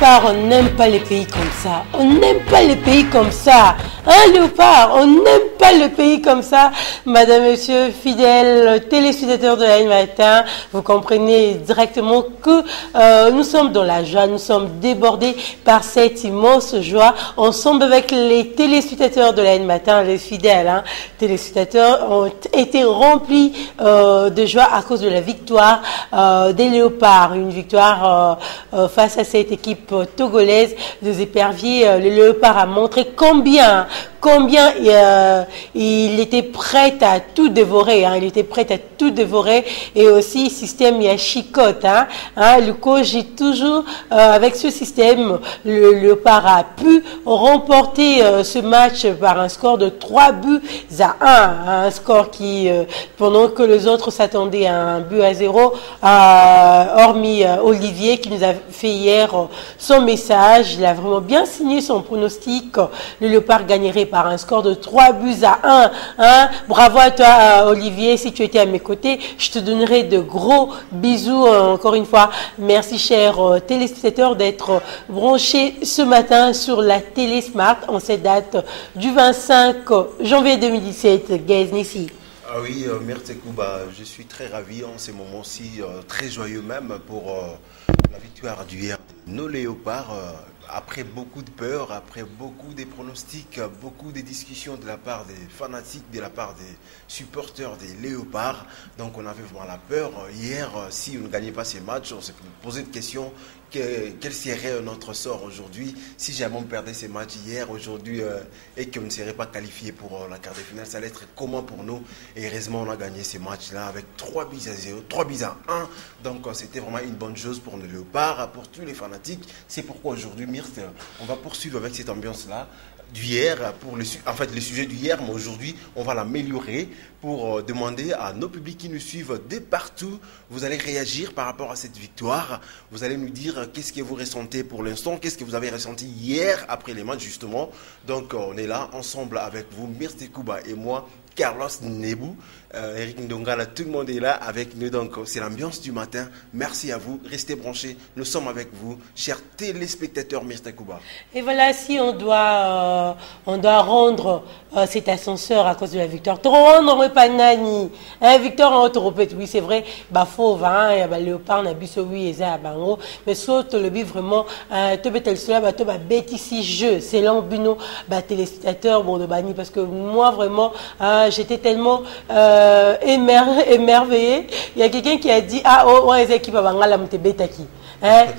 Léopard, on n'aime pas les pays comme ça. On n'aime pas les pays comme ça. Hein, Léopard, on n'aime pas le pays comme ça. Madame, monsieur, fidèles téléspectateurs de la Matin, vous comprenez directement que nous sommes dans la joie, nous sommes débordés par cette immense joie. Ensemble avec les téléspectateurs de la Matin, les fidèles téléspectateurs ont été remplis de joie à cause de la victoire des Léopards. Une victoire face à cette équipe togolaise des éperviers. Le Léopard a montré combien il était prêt à tout dévorer. Il était prêt à tout dévorer. Et aussi, système Yachikote. Le coach est toujours avec ce système. Le Léopard a pu remporter ce match par un score de 3-1. Un score qui, pendant que les autres s'attendaient à un but à 0, hormis Olivier qui nous a fait hier son message. Il a vraiment bien signé son pronostic. Le Léopard gagnerait par un score de 3-1. Bravo à toi, Olivier. Si tu étais à mes côtés, je te donnerai de gros bisous encore une fois. Merci, chers téléspectateurs, d'être branchés ce matin sur la télé Smart en cette date du 25 janvier 2017. Gaze Nissi. Ah oui, merci Kouba. Je suis très ravi en ces moments-ci, très joyeux même pour la victoire du hier. Nos Léopards, après beaucoup de peur, après beaucoup de pronostics, beaucoup de discussions de la part des fanatiques, de la part des supporters des Léopards. Donc on avait vraiment la peur. Hier, si on ne gagnait pas ces matchs, on s'est posé une question. Quel serait notre sort aujourd'hui si jamais on perdait ces matchs hier, aujourd'hui et qu'on ne serait pas qualifié pour la quart de finale? Ça allait être comment pour nous? Et heureusement, on a gagné ces matchs-là avec 3-0, 3-1. Donc c'était vraiment une bonne chose pour nos Léopards, pour tous les fanatiques. C'est pourquoi aujourd'hui, Myrthe, on va poursuivre avec cette ambiance-là d'hier, pour le sujet d'hier, mais aujourd'hui, on va l'améliorer pour demander à nos publics qui nous suivent de partout. Vous allez réagir par rapport à cette victoire. Vous allez nous dire qu'est-ce que vous ressentez pour l'instant, qu'est-ce que vous avez ressenti hier après les matchs justement. Donc on est là ensemble avec vous, Myrthe Kouba et moi, Carlos Nebou, Eric Ndongala, tout le monde est là avec nous. Donc c'est l'ambiance du matin. Merci à vous, restez branchés. Nous sommes avec vous, chers téléspectateurs Myrthe Kouba. Et voilà, si on doit rendre cet ascenseur à cause de la victoire. Rendre pas nani. Victoire en autoropète, oui, c'est vrai. Bah fauve, Léopard, Nabiso, oui, et ça, bango. Mais saute le but vraiment. Te betel cela, bah te bah bête ici jeu. C'est l'ambuno, bah téléspectateur, bon de bani, parce que moi vraiment, j'étais tellement émerveillé. Il y a quelqu'un qui a dit ouais, c'est qui va bangala mte betaki.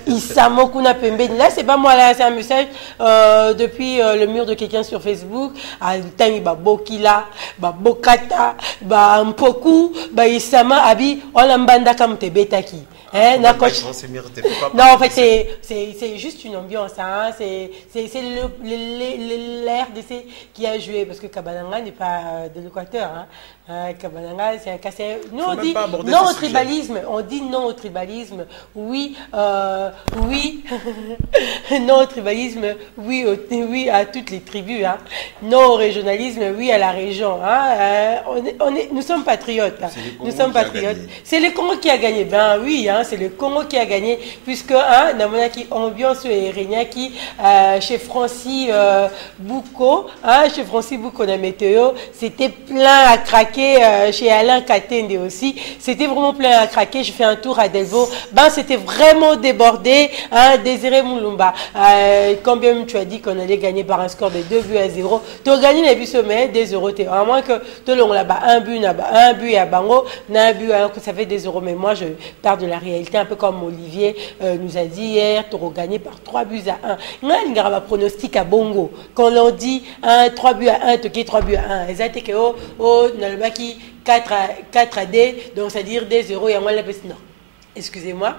Isamo kuna pembeni. Là, c'est pas moi, là, c'est un message depuis le mur de quelqu'un sur Facebook. Tani ba bokila, ba bokata, ba mpoku, ba isama abi, olambanda kam te betaki. Non, en fait, c'est juste une ambiance. C'est l'air d'essai qui a joué. Parce que Kabalanga n'est pas de l'Équateur. Kabalanga, c'est un cassé. Nous, on dit non au tribalisme. On dit non au tribalisme. Oui, oui. Non au tribalisme. Oui, oui à toutes les tribus. Non au régionalisme. Oui à la région. Nous sommes patriotes. Nous sommes patriotes. C'est le Congo qui a gagné. Ben oui, c'est le Congo qui a gagné, puisque Namonaki ambiance et Regnaki chez Francis Bouco, chez Francis Bouco na météo, c'était plein à craquer. Chez Alain Katende aussi, c'était vraiment plein à craquer. Je fais un tour à Delvaux, c'était vraiment débordé. Désiré Moulumba, combien tu as dit qu'on allait gagner par un score de 2-0? Tu as gagné les buts sommet 2-0, à moins que tu l'on là-bas un but à Bango, un but alors que ça fait 2-0. Mais moi je pars de la réalité, un peu comme Olivier nous a dit hier, tu auras gagné par 3-1. Moi, il y a un pronostic à Bongo. Quand on dit 3-1, tu as 3-1. Et ça, c'est que le baki 4-2, donc c'est-à-dire 2-0, et moi la baisse. Non. Excusez-moi,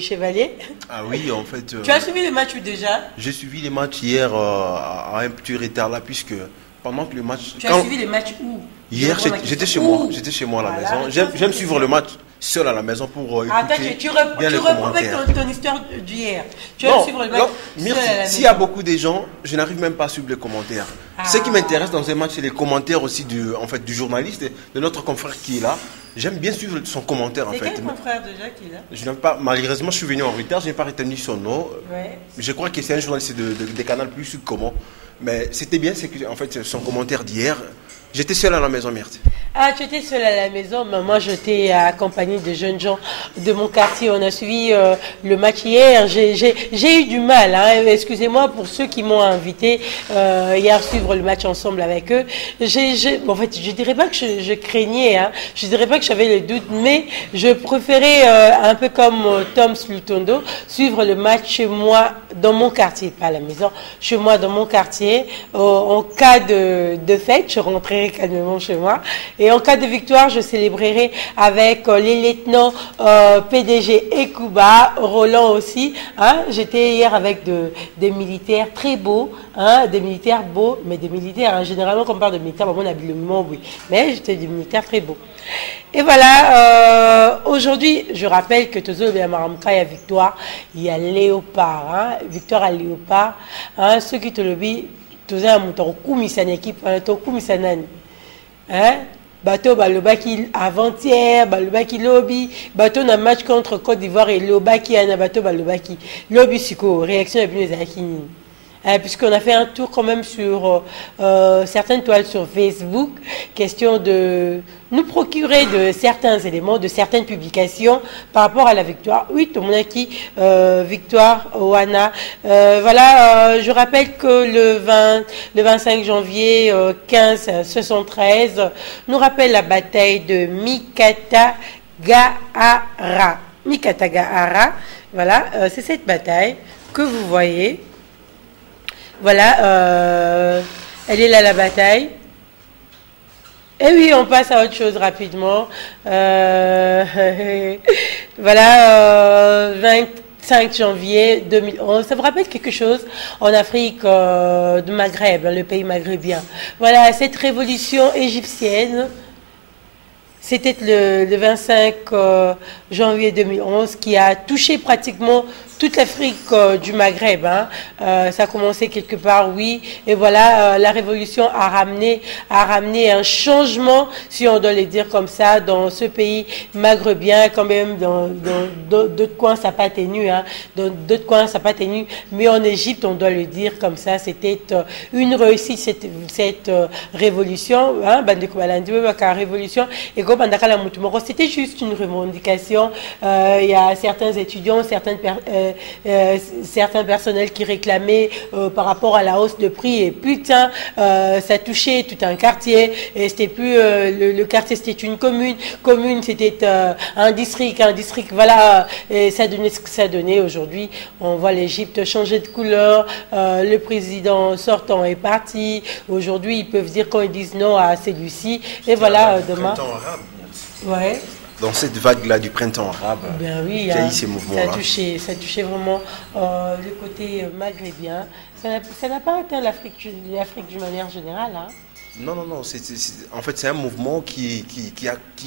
Chevalier. Ah oui, en fait. Tu as suivi les matchs déjà? J'ai suivi les matchs hier à un petit retard là, puisque pendant que le match. Tu as suivi les matchs où? Hier, j'étais chez moi. J'étais chez moi à la maison. J'aime suivre le match. seul à la maison pour écouter tu bien les commentaires. ton histoire d'hier. Tu vas suivre le match s'il y a beaucoup de gens, je n'arrive même pas à suivre les commentaires. Ce qui m'intéresse dans un match, c'est les commentaires aussi du journaliste, de notre confrère qui est là. J'aime bien suivre son commentaire en fait. C'est quel confrère déjà qui est là? Je n'aime pas, malheureusement, je suis venu en retard, je n'ai pas retenu son nom. Ouais. Je crois que c'est un journaliste des Canal Plus Sud comment. Mais c'était bien, c'est que en fait son commentaire d'hier. J'étais seul à la maison, Myrthe. Ah, tu étais seule à la maison, mais moi j'étais accompagnée de jeunes gens de mon quartier. On a suivi le match hier. J'ai eu du mal, hein. Excusez-moi pour ceux qui m'ont invité hier suivre le match ensemble avec eux. En fait, je dirais pas que je craignais, hein. Je dirais pas que j'avais le doute, mais je préférais un peu comme Tom Slutondo suivre le match chez moi dans mon quartier, pas à la maison, chez moi dans mon quartier. En cas de fête, je rentrais calmement chez moi. Et en cas de victoire, je célébrerai avec les lieutenants PDG et Kuba, Roland aussi. Hein. J'étais hier avec des militaires très beaux, hein, des militaires beaux, mais des militaires, hein, généralement quand on parle de militaires, mon habillement, oui. Mais j'étais des militaires très beaux. Et voilà, aujourd'hui, je rappelle que Tozo Maramka, il y a victoire, il y a Léopard, hein, victoire à Léopard. Hein, ceux qui te le disent, Tozo Maramka, équipe, hein, bateau balobaki avant-hier, balobaki lobby, bateau na match contre Côte d'Ivoire et lobaki na bateau balobaki lobby siko réaction et puis les akini. Puisqu'on a fait un tour quand même sur certaines toiles sur Facebook, question de nous procurer de certains éléments, de certaines publications par rapport à la victoire. Oui, tout le monde a qui victoire Oana. Voilà, je rappelle que le 25 janvier 1573 nous rappelle la bataille de Mikatagahara. Mikatagahara, voilà, c'est cette bataille que vous voyez. Voilà, elle est là la bataille. Et oui, on passe à autre chose rapidement. Voilà, 25 janvier 2011. Ça vous rappelle quelque chose en Afrique du Maghreb, le pays maghrébien. Voilà, cette révolution égyptienne. C'était le 25 janvier 2011 qui a touché pratiquement toute l'Afrique du Maghreb. Hein. Ça a commencé quelque part, oui. Et voilà, la révolution a ramené un changement, si on doit le dire comme ça, dans ce pays maghrébien. Quand même, dans d'autres coins, ça n'a pas tenu. Hein. Dans d'autres coins, ça n'a pas tenu. Mais en Égypte, on doit le dire comme ça, c'était une réussite, cette révolution. Hein, révolution. Et c'était juste une revendication. Il y a certains étudiants, certains personnels qui réclamaient par rapport à la hausse de prix. Et putain, ça touchait tout un quartier. Et c'était plus le quartier, c'était une commune. Commune, c'était un district. Voilà. Et ça donnait ce que ça donnait. Aujourd'hui, on voit l'Égypte changer de couleur. Le président sortant est parti. Aujourd'hui, ils peuvent dire quand ils disent non à celui-ci. Et voilà, demain. Ouais. Dans cette vague-là du printemps arabe, ben oui, il y a eu ces mouvements-là. Ça touchait vraiment le côté maghrébien. Ça n'a pas atteint l'Afrique d'une manière générale. Hein. Non. En fait, c'est un mouvement qui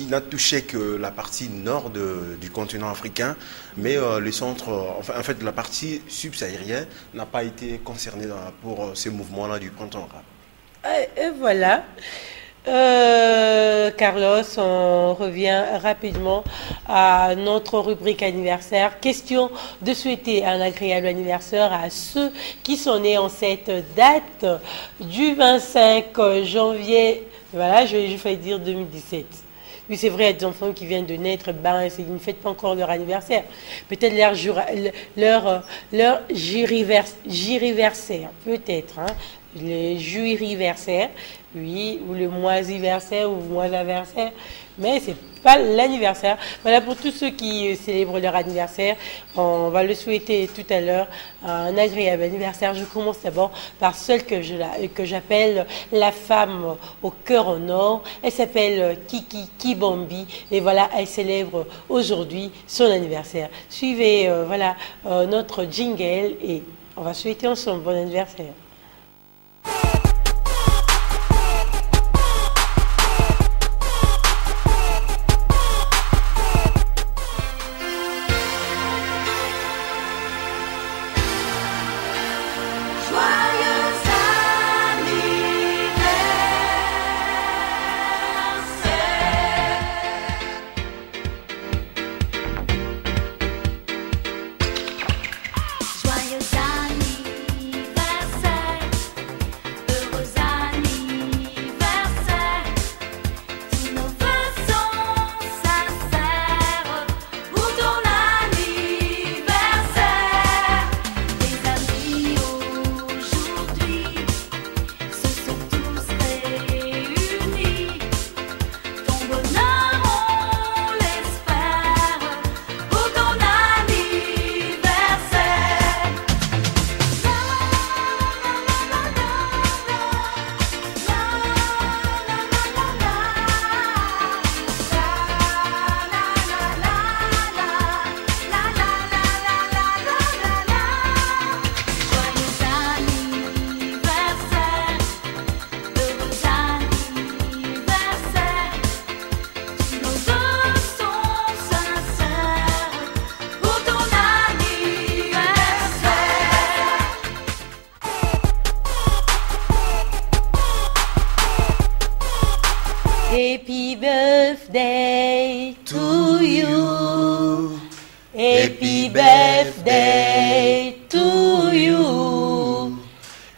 n'a touché que la partie nord du continent africain, mais le centre, en fait, la partie subsaharienne n'a pas été concernée pour ces mouvements-là du printemps arabe. Et voilà. Carlos, on revient rapidement à notre rubrique anniversaire. Question de souhaiter un agréable anniversaire à ceux qui sont nés en cette date du 25 janvier. Voilà, je vais dire 2017. Oui, c'est vrai, il y a des enfants qui viennent de naître, ils ne fêtent pas encore leur anniversaire. Peut-être leur juriversaire, peut-être. Hein, les juriversaires, oui, ou le moisiversaire ou moisiversaire, mais c'est pas l'anniversaire. Voilà, pour tous ceux qui célèbrent leur anniversaire, on va le souhaiter tout à l'heure un agréable anniversaire. Je commence d'abord par celle que j'appelle la femme au cœur en or. Elle s'appelle Kiki Kibambi et voilà, elle célèbre aujourd'hui son anniversaire. Suivez voilà notre jingle et on va souhaiter ensemble bon anniversaire. Happy birthday to you. Happy birthday to you.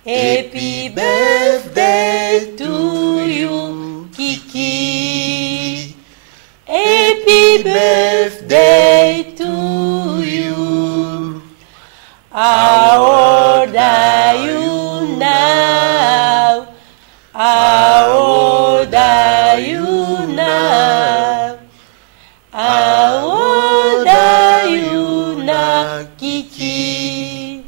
Happy birthday to you, Kiki. Happy birthday to you. How old are you now? How old are you now? How old are you now, Kiki?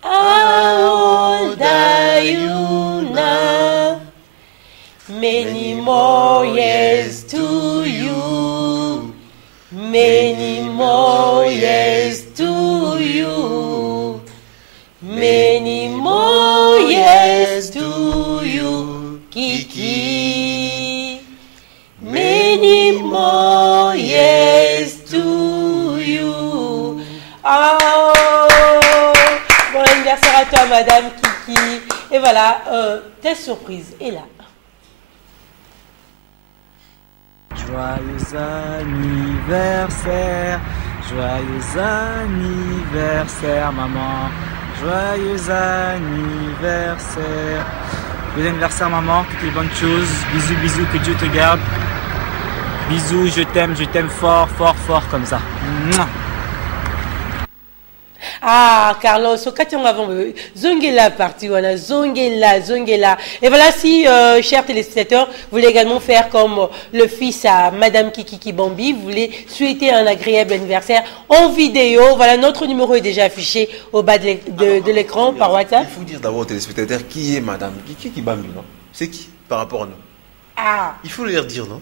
How old are you now? Many more years to you. Many more years to you. Many more years to you, Kiki. Many more years to you. Oh, bon anniversaire à toi, Madame Kiki. Et voilà, ta surprise est là. Joyeux anniversaire, joyeux anniversaire, maman. Joyeux anniversaire. Joyeux anniversaire, maman. Toutes les bonnes choses. Bisous, bisous, que Dieu te garde. Bisous, je t'aime fort, fort, fort comme ça. Mouah. Ah, Carlos, wakati avant Zongela parti, voilà, Zongela. Et voilà, si, chers téléspectateurs, vous voulez également faire comme le fils à Madame Kiki Kibambi, vous voulez souhaiter un agréable anniversaire en vidéo, voilà, notre numéro est déjà affiché au bas de l'écran par WhatsApp. Il faut dire d'abord aux téléspectateurs qui est Madame Kiki Kibambi, non? C'est qui par rapport à nous? Ah, il faut leur dire, non?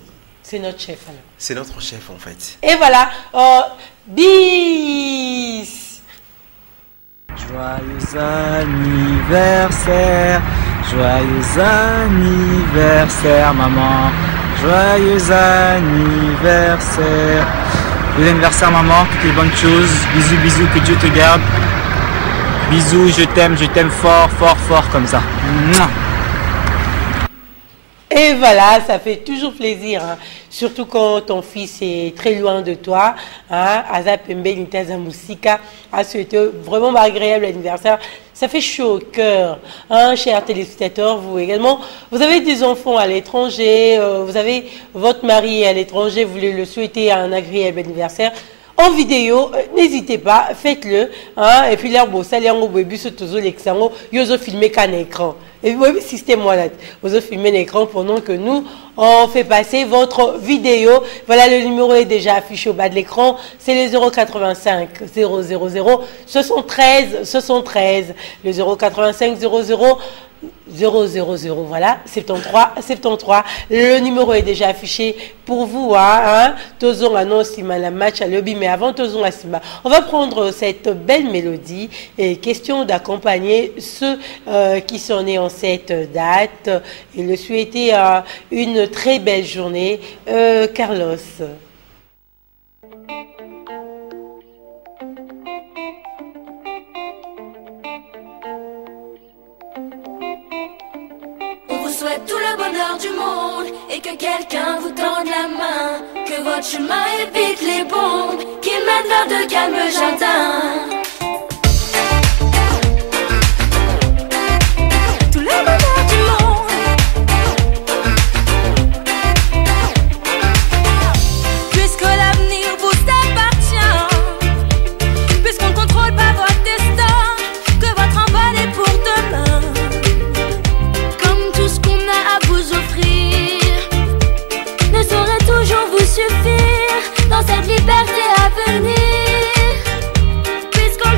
c'est notre chef alors. C'est notre chef en fait. Et voilà, bis. Joyeux anniversaire, maman. Joyeux anniversaire. Joyeux anniversaire, maman. Toutes les bonnes choses. Bisous, bisous, que Dieu te garde. Bisous, je t'aime fort, fort, fort comme ça. Mouah. Et voilà, ça fait toujours plaisir, hein. Surtout quand ton fils est très loin de toi. Aza Pembe Nitaza Musika a souhaité vraiment un agréable anniversaire. Ça fait chaud au cœur, hein, chers téléspectateurs, vous également. Vous avez des enfants à l'étranger, vous avez votre mari à l'étranger, vous voulez le souhaiter un agréable anniversaire. En vidéo, n'hésitez pas, faites-le. Hein, et puis là, bon, ça, les bébés, c'est toujours l'exemple. Ils ont filmé qu'un écran. Et vous voyez, système là, vous avez filmé l'écran pendant que nous, on fait passer votre vidéo. Voilà, le numéro est déjà affiché au bas de l'écran. C'est le 085 000 73. Le 085 00 000, voilà, 73. Le numéro est déjà affiché pour vous, hein. Tozon annonce la match à lobby, mais avant Tozon à Simba, on va prendre cette belle mélodie et question d'accompagner ceux qui sont nés en cette date et le souhaiter une très belle journée. Carlos. Souhaite tout le bonheur du monde et que quelqu'un vous tende la main, que votre chemin évite les bombes qui mènent vers de calmes jardins. Tout le bonheur du monde, puisque l'avenir vous appartient, puisqu'on ne contrôle pas votre destin, que votre envol est pour demain. Ne saurait toujours vous suffire dans cette liberté à venir, puisqu'on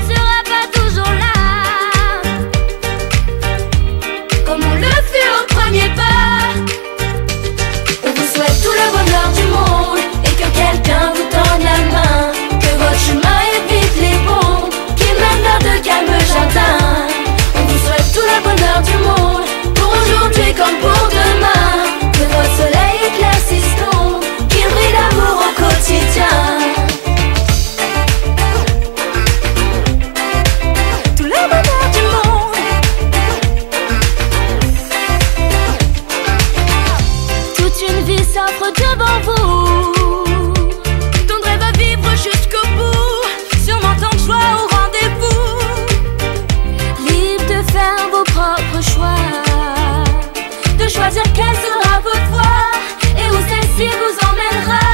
choisir quelle sera votre voie et où celle-ci vous emmènera.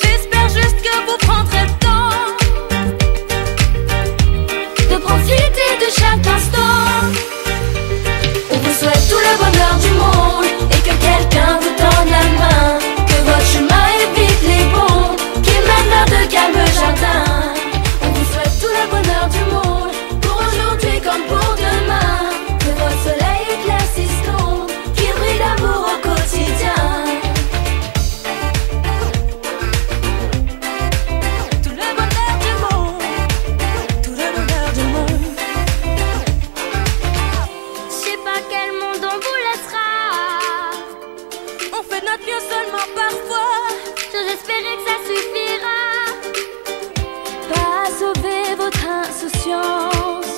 J'espère juste que vous prendrez le temps de profiter de chaque instant. On vous souhaite tout le bonheur du monde et que quelqu'un vous tende la main, que votre chemin évite les bombes qui mènent vers de calmes jardins. On vous souhaite tout le bonheur du monde pour aujourd'hui comme pour demain, que votre soleil éclaircisse l'ombre qui brille d'amour au quotidien. Tout le bonheur du monde, tout le bonheur du monde. Je sais pas quel monde on vous laissera. On fait notre mieux seulement parfois. J'ose espérer que ça suffira. Pas à sauver votre insouciance,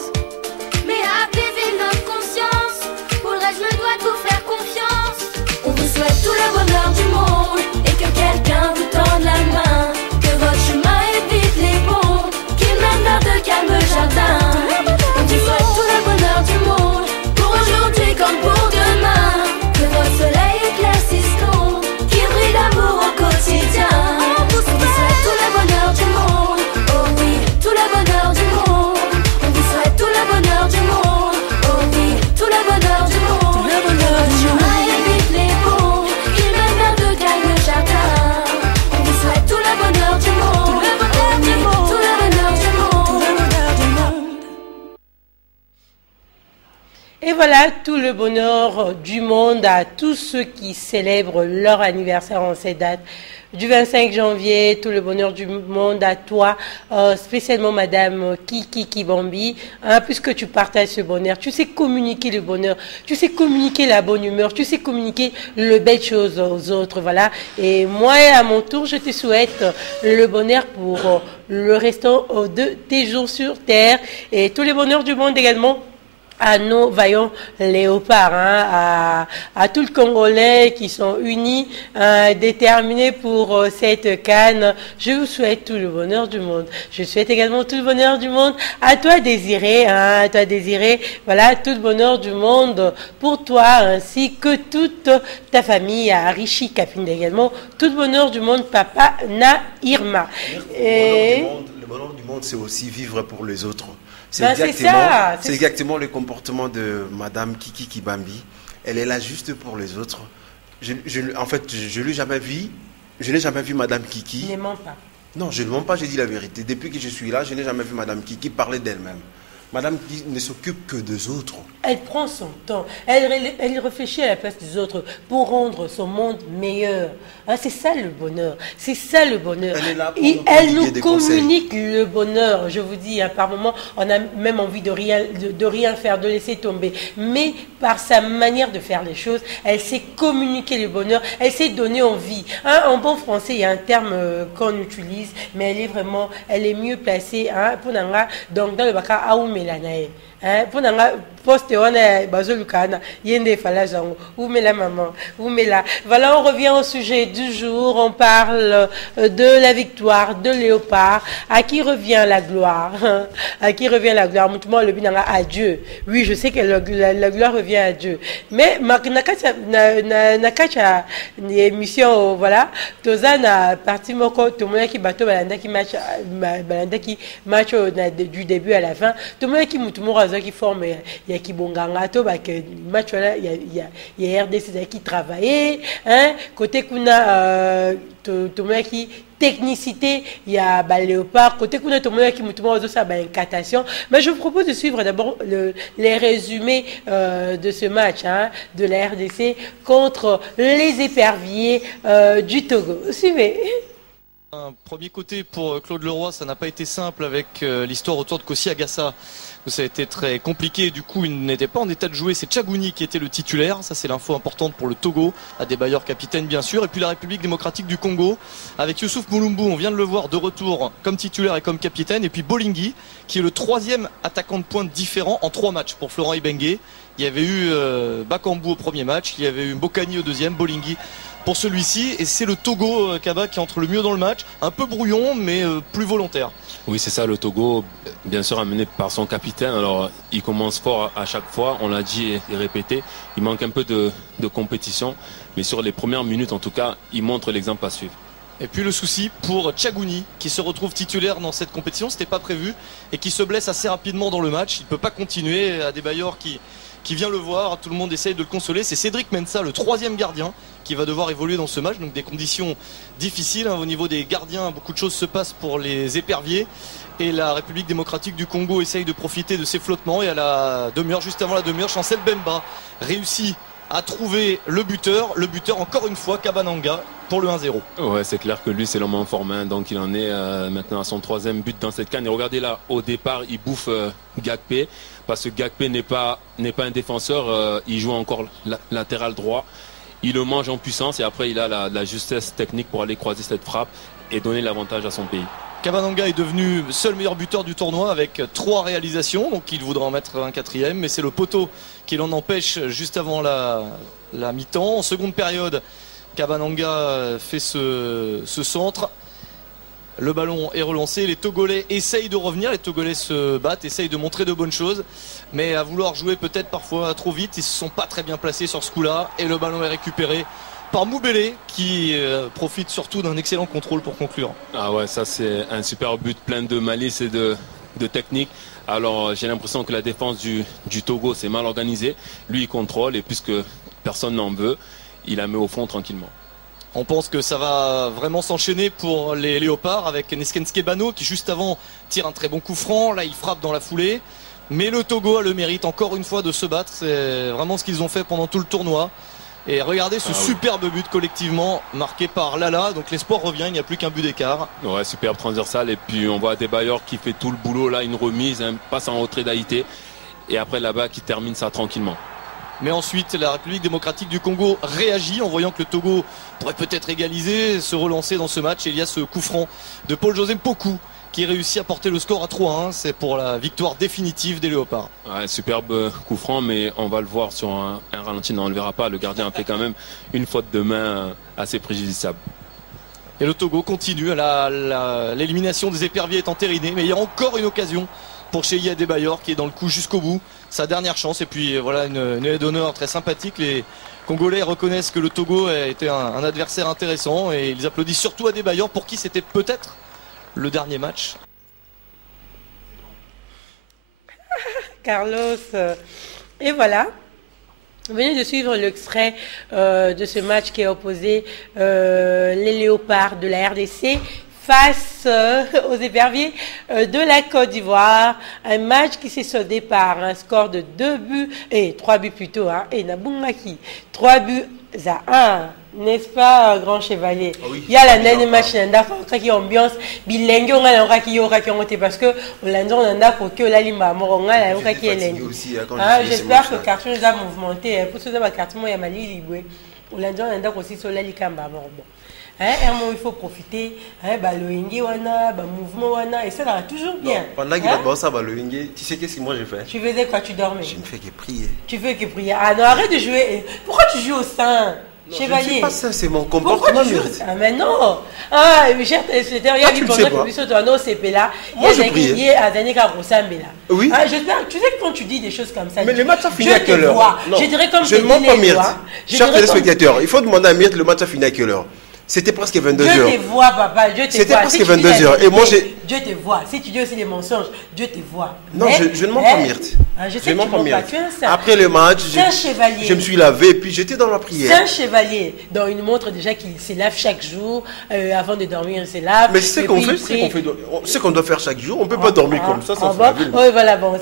mais à apaiser notre conscience. Pour le reste, je me dois de vous faire confiance. On vous souhaite tout le bonheur du monde et que quelqu'un vous tende la main, que votre chemin évite les bombes qui mènent vers de calmes jardins. On vous souhaite tout le bonheur du monde pour aujourd'hui comme pour demain, que votre soleil éclaircisse l'ombre qui brille d'amour au quotidien. On vous souhaite tout le bonheur du monde, oh oui, tout le bonheur du monde. On vous souhaite tout le bonheur du monde, oh oui, tout le bonheur du monde. Tout le bonheur du chemin évite les bombes qui mènent vers de calmes jardins. On vous souhaite tout le bonheur du monde, tout le bonheur du monde, tout le bonheur du monde, tout le bonheur du monde. Et voilà, tout le bonheur du monde à tous ceux qui célèbrent leur anniversaire en cette date du 25 janvier. Tout le bonheur du monde à toi, spécialement Madame Kiki Kibambi, hein, puisque tu partages ce bonheur. Tu sais communiquer le bonheur, tu sais communiquer la bonne humeur, tu sais communiquer les belles choses aux autres. Voilà. Et moi, à mon tour, je te souhaite le bonheur pour le restant de tes jours sur Terre et tout le bonheur du monde également à nos vaillants léopards, hein, à tout le Congolais qui sont unis, déterminés pour cette CAN. Je vous souhaite tout le bonheur du monde. Je souhaite également tout le bonheur du monde à toi Désiré, hein, à toi Désiré. Voilà, tout le bonheur du monde pour toi ainsi que toute ta famille, à Rishi Kapinde également. Tout le bonheur du monde, Papa Na Irma. Le bonheur du monde, c'est aussi vivre pour les autres. C'est exactement le comportement de Madame Kiki Kibambi. Elle est là juste pour les autres. En fait, je ne l'ai jamais vu Madame Kiki. Ne mens pas. Non, je ne mens pas, j'ai dit la vérité. Depuis que je suis là, je n'ai jamais vu Madame Kiki parler d'elle-même. Madame Kiki ne s'occupe que des autres. Elle prend son temps. Elle réfléchit à la place des autres pour rendre son monde meilleur. Hein, c'est ça le bonheur. C'est ça le bonheur. Elle nous communique le bonheur. Je vous dis, hein, par moments, on a même envie de rien faire, de laisser tomber. Mais par sa manière de faire les choses, elle sait communiquer le bonheur. Elle sait donner envie. Hein, en bon français, il y a un terme qu'on utilise, mais elle est mieux placée. Hein, pour donc dans le baka Melanae. Pour poste wana bazolukana yende fala jango oumela maman oumela. Voilà, on revient au sujet du jour. On parle de la victoire de Léopard. À qui revient la gloire? À qui revient la gloire? Mutumo le binanga à Dieu. Oui, je sais que la gloire revient à Dieu. Mais nakacha émission, voilà, tozana parti moko tout le monde qui bateau balanda qui match du début à la fin. Tout le monde qui mutumo qui forme ya kibonganga to ba que match là il y a RDC qui travaillait, hein, côté kuna to qui technicité, il y a Léopard, côté kuna to qui mutumo ozo sa ba incantation. Mais je vous propose de suivre d'abord les résumés de ce match, hein, de la RDC contre les éperviers du Togo. Suivez. Un premier côté pour Claude Leroy, ça n'a pas été simple avec l'histoire autour de Kossi Agassa. Ça a été très compliqué, du coup il n'était pas en état de jouer. C'est Tchagouni qui était le titulaire, ça c'est l'info importante pour le Togo, Adebayor capitaine bien sûr. Et puis la République démocratique du Congo avec Youssouf Moulumbu, on vient de le voir de retour comme titulaire et comme capitaine. Et puis Bolingui qui est le troisième attaquant de pointe différent en 3 matchs pour Florent Ibenge. Il y avait eu Bakambu au premier match, il y avait eu Mbokani au deuxième, Bolingui pour celui-ci. Et c'est le Togo, Kaba, qui entre le mieux dans le match, un peu brouillon mais plus volontaire. Oui, c'est ça, le Togo, bien sûr amené par son capitaine capitaine. Alors, il commence fort à chaque fois, on l'a dit et répété. Il manque un peu de compétition, mais sur les premières minutes, en tout cas, il montre l'exemple à suivre. Et puis le souci pour Tchagouni qui se retrouve titulaire dans cette compétition, c'était pas prévu, et qui se blesse assez rapidement dans le match. Il ne peut pas continuer. Adebayor qui vient le voir, tout le monde essaye de le consoler. C'est Cédric Mensah, le 3e gardien, qui va devoir évoluer dans ce match. Donc des conditions difficiles au niveau des gardiens. Beaucoup de choses se passent pour les éperviers. Et la République démocratique du Congo essaye de profiter de ces flottements. Et à la demi-heure, juste avant la demi-heure, Chancel Bemba réussit à trouver le buteur. Le buteur, encore une fois, Kabananga, pour le 1-0. Ouais, c'est clair que lui, c'est l'homme en forme. Hein. Donc il en est maintenant à son 3e but dans cette CAN. Et regardez là, au départ, il bouffe Gakpé. Parce que Gakpé n'est pas un défenseur. Il joue encore latéral droit. Il le mange en puissance. Et après, il a la justesse technique pour aller croiser cette frappe et donner l'avantage à son pays. Kabananga est devenu seul meilleur buteur du tournoi avec 3 réalisations, donc il voudra en mettre un 4e, mais c'est le poteau qui l'en empêche juste avant la mi-temps. En seconde période, Kabananga fait ce centre. Le ballon est relancé, les Togolais essayent de revenir, les Togolais se battent, essayent de montrer de bonnes choses, mais à vouloir jouer peut-être parfois trop vite, ils ne se sont pas très bien placés sur ce coup-là, et le ballon est récupéré par Moubélé qui profite surtout d'un excellent contrôle pour conclure. Ah ouais, ça c'est un super but plein de malice et de technique. Alors j'ai l'impression que la défense du Togo s'est mal organisée. Lui il contrôle et puisque personne n'en veut, il la met au fond tranquillement. On pense que ça va vraiment s'enchaîner pour les Léopards avec Neskenske Bano qui juste avant tire un très bon coup franc. Là il frappe dans la foulée. Mais le Togo a le mérite encore une fois de se battre. C'est vraiment ce qu'ils ont fait pendant tout le tournoi. Et regardez ce superbe but collectivement marqué par Lala. Donc l'espoir revient, il n'y a plus qu'un but d'écart. Ouais, superbe transversale. Et puis on voit Adebayor qui fait tout le boulot. Là, une remise, un passe en retrait d'Haïté. Et après là-bas qui termine ça tranquillement. Mais ensuite, la République démocratique du Congo réagit en voyant que le Togo pourrait peut-être égaliser, se relancer dans ce match. Et il y a ce coup franc de Paul-José Mpoku qui réussit à porter le score à 3-1. C'est pour la victoire définitive des Léopards. Ouais, superbe coup franc, mais on va le voir sur un ralenti. Non, on ne le verra pas. Le gardien a fait quand même une faute de main assez préjudiciable. Et le Togo continue. L'élimination des éperviers est entérinée, mais il y a encore une occasion pour Cheyi Adebayor qui est dans le coup jusqu'au bout. Sa dernière chance. Et puis voilà une aide d'honneur très sympathique. Les Congolais reconnaissent que le Togo a été un adversaire intéressant et ils applaudissent surtout Adebayor pour qui c'était peut-être le dernier match. Carlos, et voilà. Vous venez de suivre l'extrait de ce match qui a opposé les Léopards de la RDC face aux éperviers de la Côte d'Ivoire. Un match qui s'est soldé par un score de 3 buts plutôt, hein, et Naboumaki. 3 buts à 1. N'est-ce pas, grand chevalier? Oui. Il y a la dernière match qui ambiance bilingue on a qui parce que on a pour que la limba on a qui est j'espère que le carton nous a mouvementé pour ce carton il y a mali libre on a aussi sur la likamba bon il faut profiter le mouvement et ça va toujours bien. Pendant qu'il va ça tu sais qu'est-ce que moi j'ai fait? Tu faisais quoi? Tu dormais? Je ne fais que prier. Tu fais que prier? Ah non, arrête de jouer. Pourquoi tu joues au sein? Non, chevalier. Je ne sais pas ça, c'est mon comportement. Ah mais non. Ah, cher téléspectateur, il y a du bonheur public sur toi, non, c'est là. Moi je priais. Oui. Ah, j'espère. Tu sais que quand tu dis des choses comme ça. Mais le match a fini à quelle heure? Je dirais comme je ne mens pas Myrthe. Cher téléspectateur, il faut demander à Myrthe le match a fini à quelle heure? C'était presque 22h. Dieu te voit, papa. Dieu te voit. C'était presque 22h. Et moi, Dieu te voit. Si tu dis aussi des mensonges, Dieu te voit. Non, je ne mens pas, Myrthe. Je ne mens pas, Myrthe. Après le match, je me suis lavé et puis j'étais dans la prière. C'est un chevalier. Donc, il montre déjà qu'il se lave chaque jour. Avant de dormir, il se lave. Mais c'est ce qu'on fait. Ce qu'on doit faire chaque jour. On ne peut pas dormir comme ça sans faire la ville. Oui, voilà. Bon,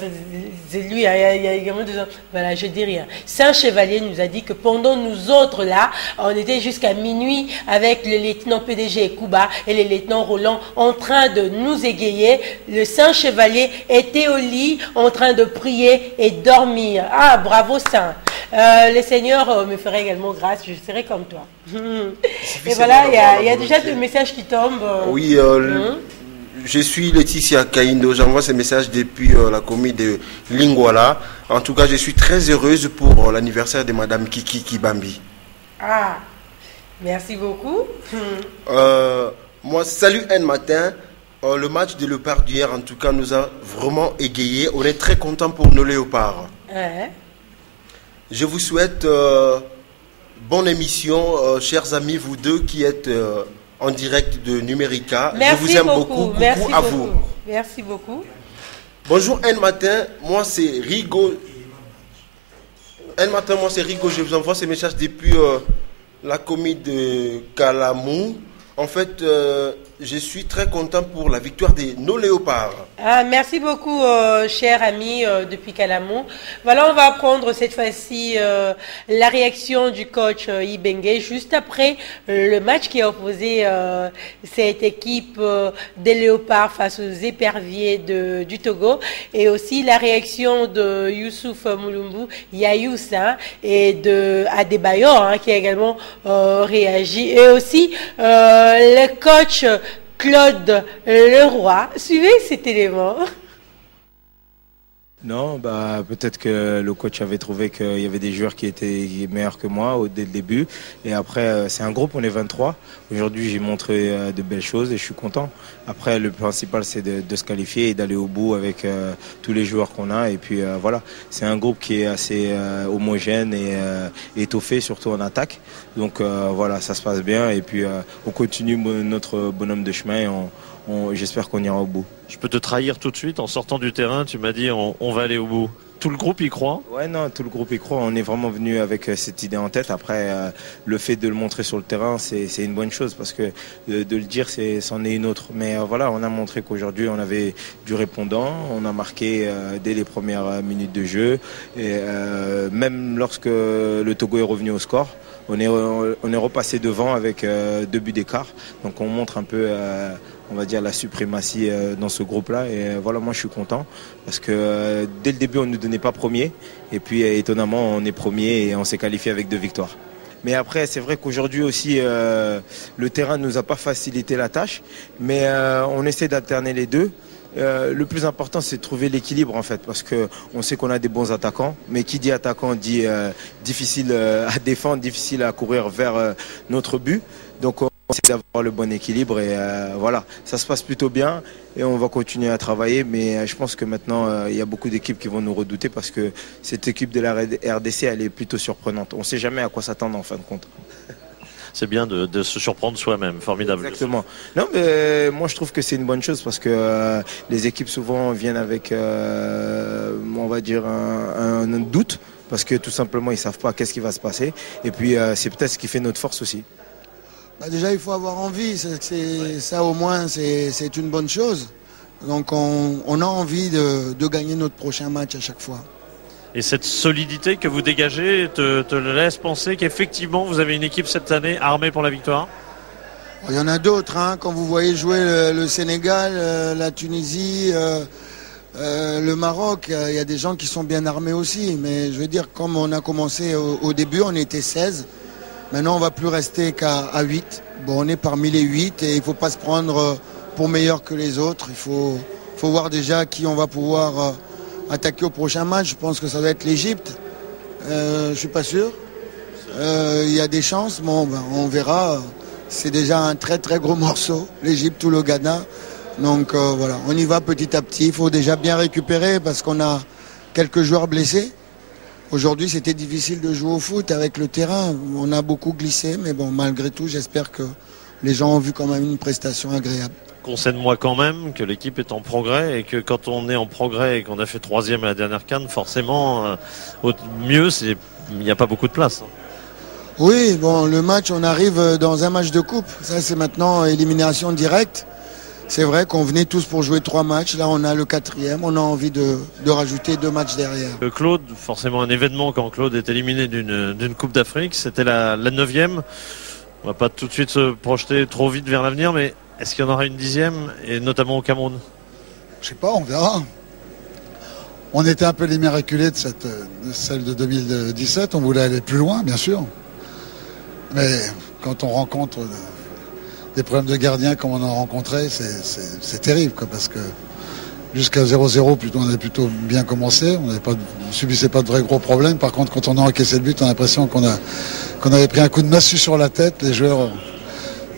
c'est lui. Il y a également des autres. Voilà, je dis rien. Saint Chevalier nous a dit que pendant nous autres là, on était jusqu'à minuit avec le lieutenant PDG Kuba et le lieutenant Roland en train de nous égayer. Le Saint Chevalier était au lit en train de prier et dormir. Ah, bravo Saint. Le Seigneur me ferait également grâce. Je serai comme toi. Et voilà, il y a déjà des messages qui tombent. Oui. Je suis Laetitia Kaindo, j'envoie ce message depuis la commune de Lingwala. En tout cas, je suis très heureuse pour l'anniversaire de Madame Kiki Kibambi. Ah, merci beaucoup. Moi, salut un matin, Le match des Léopards d'hier, en tout cas, nous a vraiment égayés. On est très contents pour nos Léopards. Je vous souhaite bonne émission, chers amis, vous deux qui êtes en direct de Numérica. Merci je vous aime beaucoup. beaucoup. Merci Coucou à beaucoup. vous. Merci beaucoup. Bonjour Un Matin, moi c'est Rigo. Un Matin, moi c'est Rigo. Je vous envoie ces messages depuis la commune de Calamou. En fait, je suis très content pour la victoire de nos Léopards. Merci beaucoup, cher ami depuis Calamou. Voilà, on va prendre cette fois-ci la réaction du coach Ibengue juste après le match qui a opposé cette équipe des Léopards face aux éperviers du Togo, et aussi la réaction de Youssouf Moulumbu, Yayous, et de Adebayor qui a également réagi, et aussi le coach Claude Leroy. Suivez cet élément. Non, peut-être que le coach avait trouvé qu'il y avait des joueurs qui étaient meilleurs que moi dès le début. Et après, c'est un groupe, on est 23. Aujourd'hui, j'ai montré de belles choses et je suis content. Après, le principal, c'est de se qualifier et d'aller au bout avec tous les joueurs qu'on a. Et puis voilà, c'est un groupe qui est assez homogène et étoffé, surtout en attaque. Donc voilà, ça se passe bien. Et puis on continue notre bonhomme de chemin et j'espère qu'on ira au bout. Je peux te trahir tout de suite, en sortant du terrain, tu m'as dit on va aller au bout. Tout le groupe y croit? Ouais, non, tout le groupe y croit. On est vraiment venu avec cette idée en tête. Après, le fait de le montrer sur le terrain, c'est une bonne chose, parce que de le dire, c'en est une autre. Mais voilà, on a montré qu'aujourd'hui, on avait du répondant. On a marqué dès les premières minutes de jeu. Et même lorsque le Togo est revenu au score, on est repassé devant avec 2 buts d'écart. Donc on montre un peu, on va dire, la suprématie dans ce groupe-là. Et voilà, moi je suis content parce que dès le début on ne nous donnait pas premier. Et puis étonnamment on est premier et on s'est qualifié avec 2 victoires. Mais après, c'est vrai qu'aujourd'hui aussi, le terrain ne nous a pas facilité la tâche. Mais on essaie d'alterner les deux. Le plus important, c'est de trouver l'équilibre, en fait, parce qu'on sait qu'on a des bons attaquants, mais qui dit attaquant dit difficile à défendre, difficile à courir vers notre but. Donc on essaie d'avoir le bon équilibre et voilà, ça se passe plutôt bien et on va continuer à travailler, mais je pense que maintenant il y a beaucoup d'équipes qui vont nous redouter parce que cette équipe de la RDC, elle est plutôt surprenante. On ne sait jamais à quoi s'attendre en fin de compte. C'est bien de se surprendre soi-même, formidable. Exactement. Non, mais moi je trouve que c'est une bonne chose parce que les équipes souvent viennent avec, on va dire, un doute parce que tout simplement ils ne savent pas qu'est-ce qui va se passer. Et puis c'est peut-être ce qui fait notre force aussi. Déjà il faut avoir envie, ça au moins c'est une bonne chose. Donc on a envie de gagner notre prochain match à chaque fois. Et cette solidité que vous dégagez te laisse penser qu'effectivement vous avez une équipe cette année armée pour la victoire? Il y en a d'autres, quand vous voyez jouer le Sénégal, la Tunisie, le Maroc, il y a des gens qui sont bien armés aussi. Mais je veux dire, comme on a commencé au début, on était 16. Maintenant on ne va plus rester qu'à 8. Bon, on est parmi les 8 et il ne faut pas se prendre pour meilleur que les autres. Il faut voir déjà qui on va pouvoir attaquer au prochain match. Je pense que ça va être l'Égypte. Je ne suis pas sûr. Il y a des chances. Bon, on verra. C'est déjà un très très gros morceau, l'Égypte ou le Ghana. Donc voilà, on y va petit à petit. Il faut déjà bien récupérer parce qu'on a quelques joueurs blessés. Aujourd'hui, c'était difficile de jouer au foot avec le terrain. On a beaucoup glissé, mais bon, malgré tout, j'espère que les gens ont vu quand même une prestation agréable. Concède-moi quand même que l'équipe est en progrès et que quand on est en progrès et qu'on a fait 3e à la dernière CAN, forcément, au mieux, il n'y a pas beaucoup de place. Oui, bon, le match, on arrive dans un match de coupe. Ça, c'est maintenant élimination directe. C'est vrai qu'on venait tous pour jouer 3 matchs. Là, on a le 4e. On a envie de rajouter 2 matchs derrière. Claude, forcément un événement quand Claude est éliminé d'une Coupe d'Afrique. C'était la 9e. On va pas tout de suite se projeter trop vite vers l'avenir, mais est-ce qu'il y en aura une 10e, et notamment au Cameroun? Je sais pas, on verra. On était un peu les miraculés de celle de 2017. On voulait aller plus loin, bien sûr. Mais quand on rencontre des problèmes de gardien comme on en a rencontré, c'est terrible, quoi, parce que jusqu'à 0-0, on avait plutôt bien commencé. On ne subissait pas de vrais gros problèmes. Par contre, quand on a encaissé le but, on a l'impression qu'on avait pris un coup de massue sur la tête. Les joueurs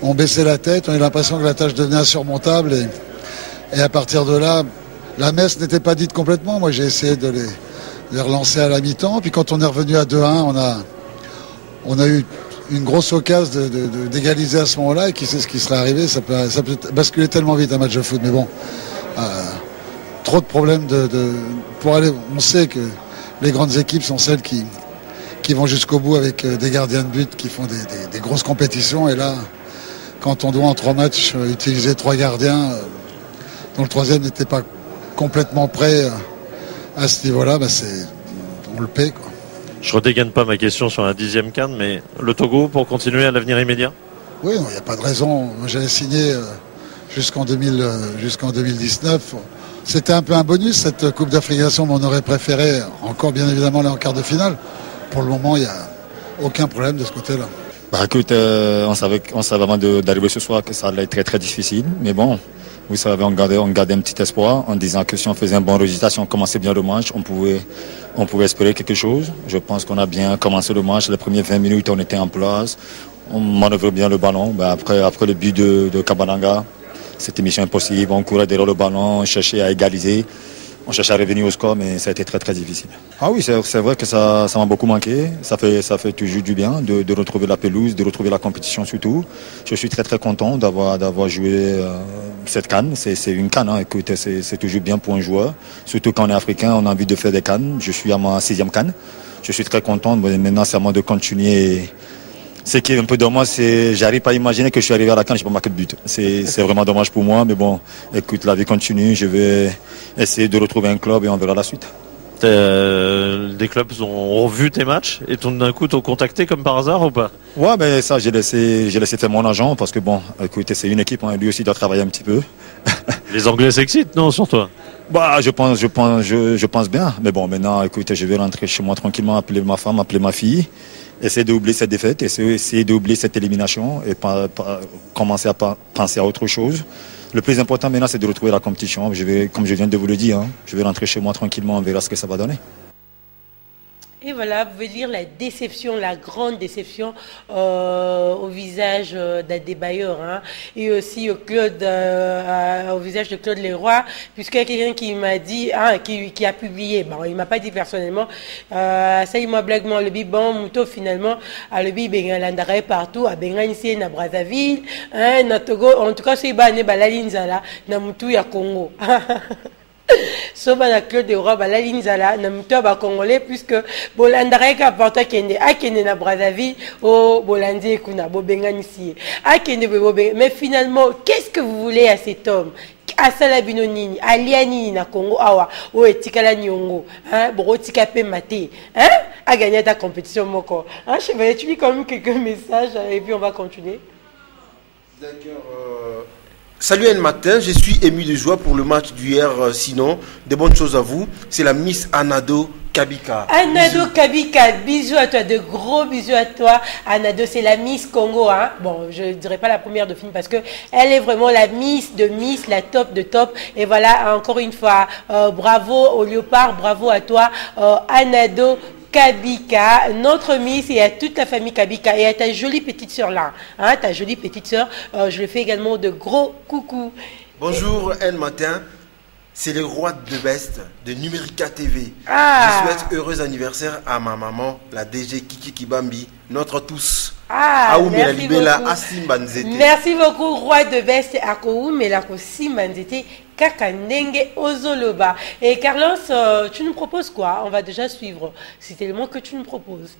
ont baissé la tête. On a eu l'impression que la tâche devenait insurmontable. Et à partir de là, la messe n'était pas dite complètement. Moi, j'ai essayé de les relancer à la mi-temps. Puis quand on est revenu à 2-1, on a eu une grosse occasion d'égaliser à ce moment-là. Et qui sait ce qui serait arrivé. Ça peut basculer tellement vite un match de foot. Mais bon, trop de problèmes pour aller. On sait que les grandes équipes sont celles qui vont jusqu'au bout avec des gardiens de but qui font des grosses compétitions. Et là, quand on doit en 3 matchs utiliser 3 gardiens, dont le 3e n'était pas complètement prêt à ce niveau-là, on le paie, quoi. Je redégaine pas ma question sur la 10e CAN, mais le Togo pour continuer à l'avenir immédiat? Oui, il n'y a pas de raison. J'avais signé jusqu'en 2019. C'était un peu un bonus, cette Coupe d'Afrique des Nations, mais on aurait préféré encore bien évidemment aller en quart de finale. Pour le moment, il n'y a aucun problème de ce côté-là. Écoute, on savait avant d'arriver ce soir que ça allait être très très difficile, mais bon, vous savez, on gardait un petit espoir en disant que si on faisait un bon résultat, si on commençait bien le match, on pouvait espérer quelque chose. Je pense qu'on a bien commencé le match. Les premières 20 minutes, on était en place, on manœuvrait bien le ballon. Après le but de Kabananga, c'était mission impossible. On courait derrière le ballon, on cherchait à égaliser. On cherchait à revenir au score, mais ça a été très très difficile. Ah oui, c'est vrai que ça m'a beaucoup manqué. Ça fait toujours du bien de retrouver la pelouse, de retrouver la compétition surtout. Je suis très très content d'avoir joué cette CAN. C'est une CAN, hein. Écoute, c'est toujours bien pour un joueur. Surtout quand on est africain, on a envie de faire des CAN. Je suis à ma 6e CAN. Je suis très content. Maintenant, c'est à moi de continuer. Ce qui est un peu dommage, c'est j'arrive pas à imaginer que je suis arrivé à la CAN, je n'ai pas marqué de but. C'est vraiment dommage pour moi, mais bon, écoute, la vie continue. Je vais essayer de retrouver un club et on verra la suite. Des clubs ont revu tes matchs et tout d'un coup t'ont contacté comme par hasard ou pas? Ouais, mais ça j'ai laissé faire mon agent parce que bon, écoute, c'est une équipe, hein, lui aussi doit travailler un petit peu. Les Anglais s'excitent, non, sur toi? Je pense bien. Mais bon, maintenant, écoute, je vais rentrer chez moi tranquillement, appeler ma femme, appeler ma fille. Essayer d'oublier cette défaite, essayer d'oublier cette élimination et commencer à penser à autre chose. Le plus important maintenant, c'est de retrouver la compétition. Comme je viens de vous le dire, hein, je vais rentrer chez moi tranquillement, on verra ce que ça va donner. Et voilà, vous pouvez lire la déception, la grande déception au visage d'Adebayor, hein, et aussi au visage de Claude Leroy, puisqu'il y a quelqu'un qui m'a dit, hein, qui a publié, bon, il ne m'a pas dit personnellement, ça il m'a blaguement, le bon mouton finalement, le ben l'andare partout, à Bengan ici, na Brazzaville, hein, na Togo, en tout cas, c'est la ligne là, na moutou ya Congo. Soba na Claude Leroy la ligne zala na muto ba congolais puisque bolandara ka porta kende akende na Brazzaville au bolandi kuna bo benganisi akende bo mais finalement qu'est-ce que vous voulez à cet homme asala binonini aliani na Congo awa o etikala nyongo hein borotika pe maté hein a gagné ta compétition moko hein je vais étudier quand même quelques messages et puis on va continuer. D'accord. Salut Anne Matin, je suis ému de joie pour le match d'hier. Sinon, des bonnes choses à vous. C'est la Miss Anado Kabika. Anado Kabika, bisous à toi, de gros bisous à toi. Anado, c'est la Miss Congo. Hein? Bon, je ne dirais pas la première dauphine parce qu'elle est vraiment la Miss de Miss, la top de top. Et voilà, encore une fois, bravo au Léopard, bravo à toi, Anado Kabika, notre Miss, et à toute la famille Kabika, et à ta jolie petite sœur là, hein, ta jolie petite sœur, je le fais également de gros coucou. Bonjour Anne Matin, c'est le roi de Best de Numérica TV. Ah. Je souhaite heureux anniversaire à ma maman, la DG Kiki Kibambi, notre tous. Merci beaucoup. Merci beaucoup, roi de Best Akou Melako Simanzete Kakandenge Ozoloba. Et Carlos, tu nous proposes quoi? On va déjà suivre. C'est tellement que tu nous proposes.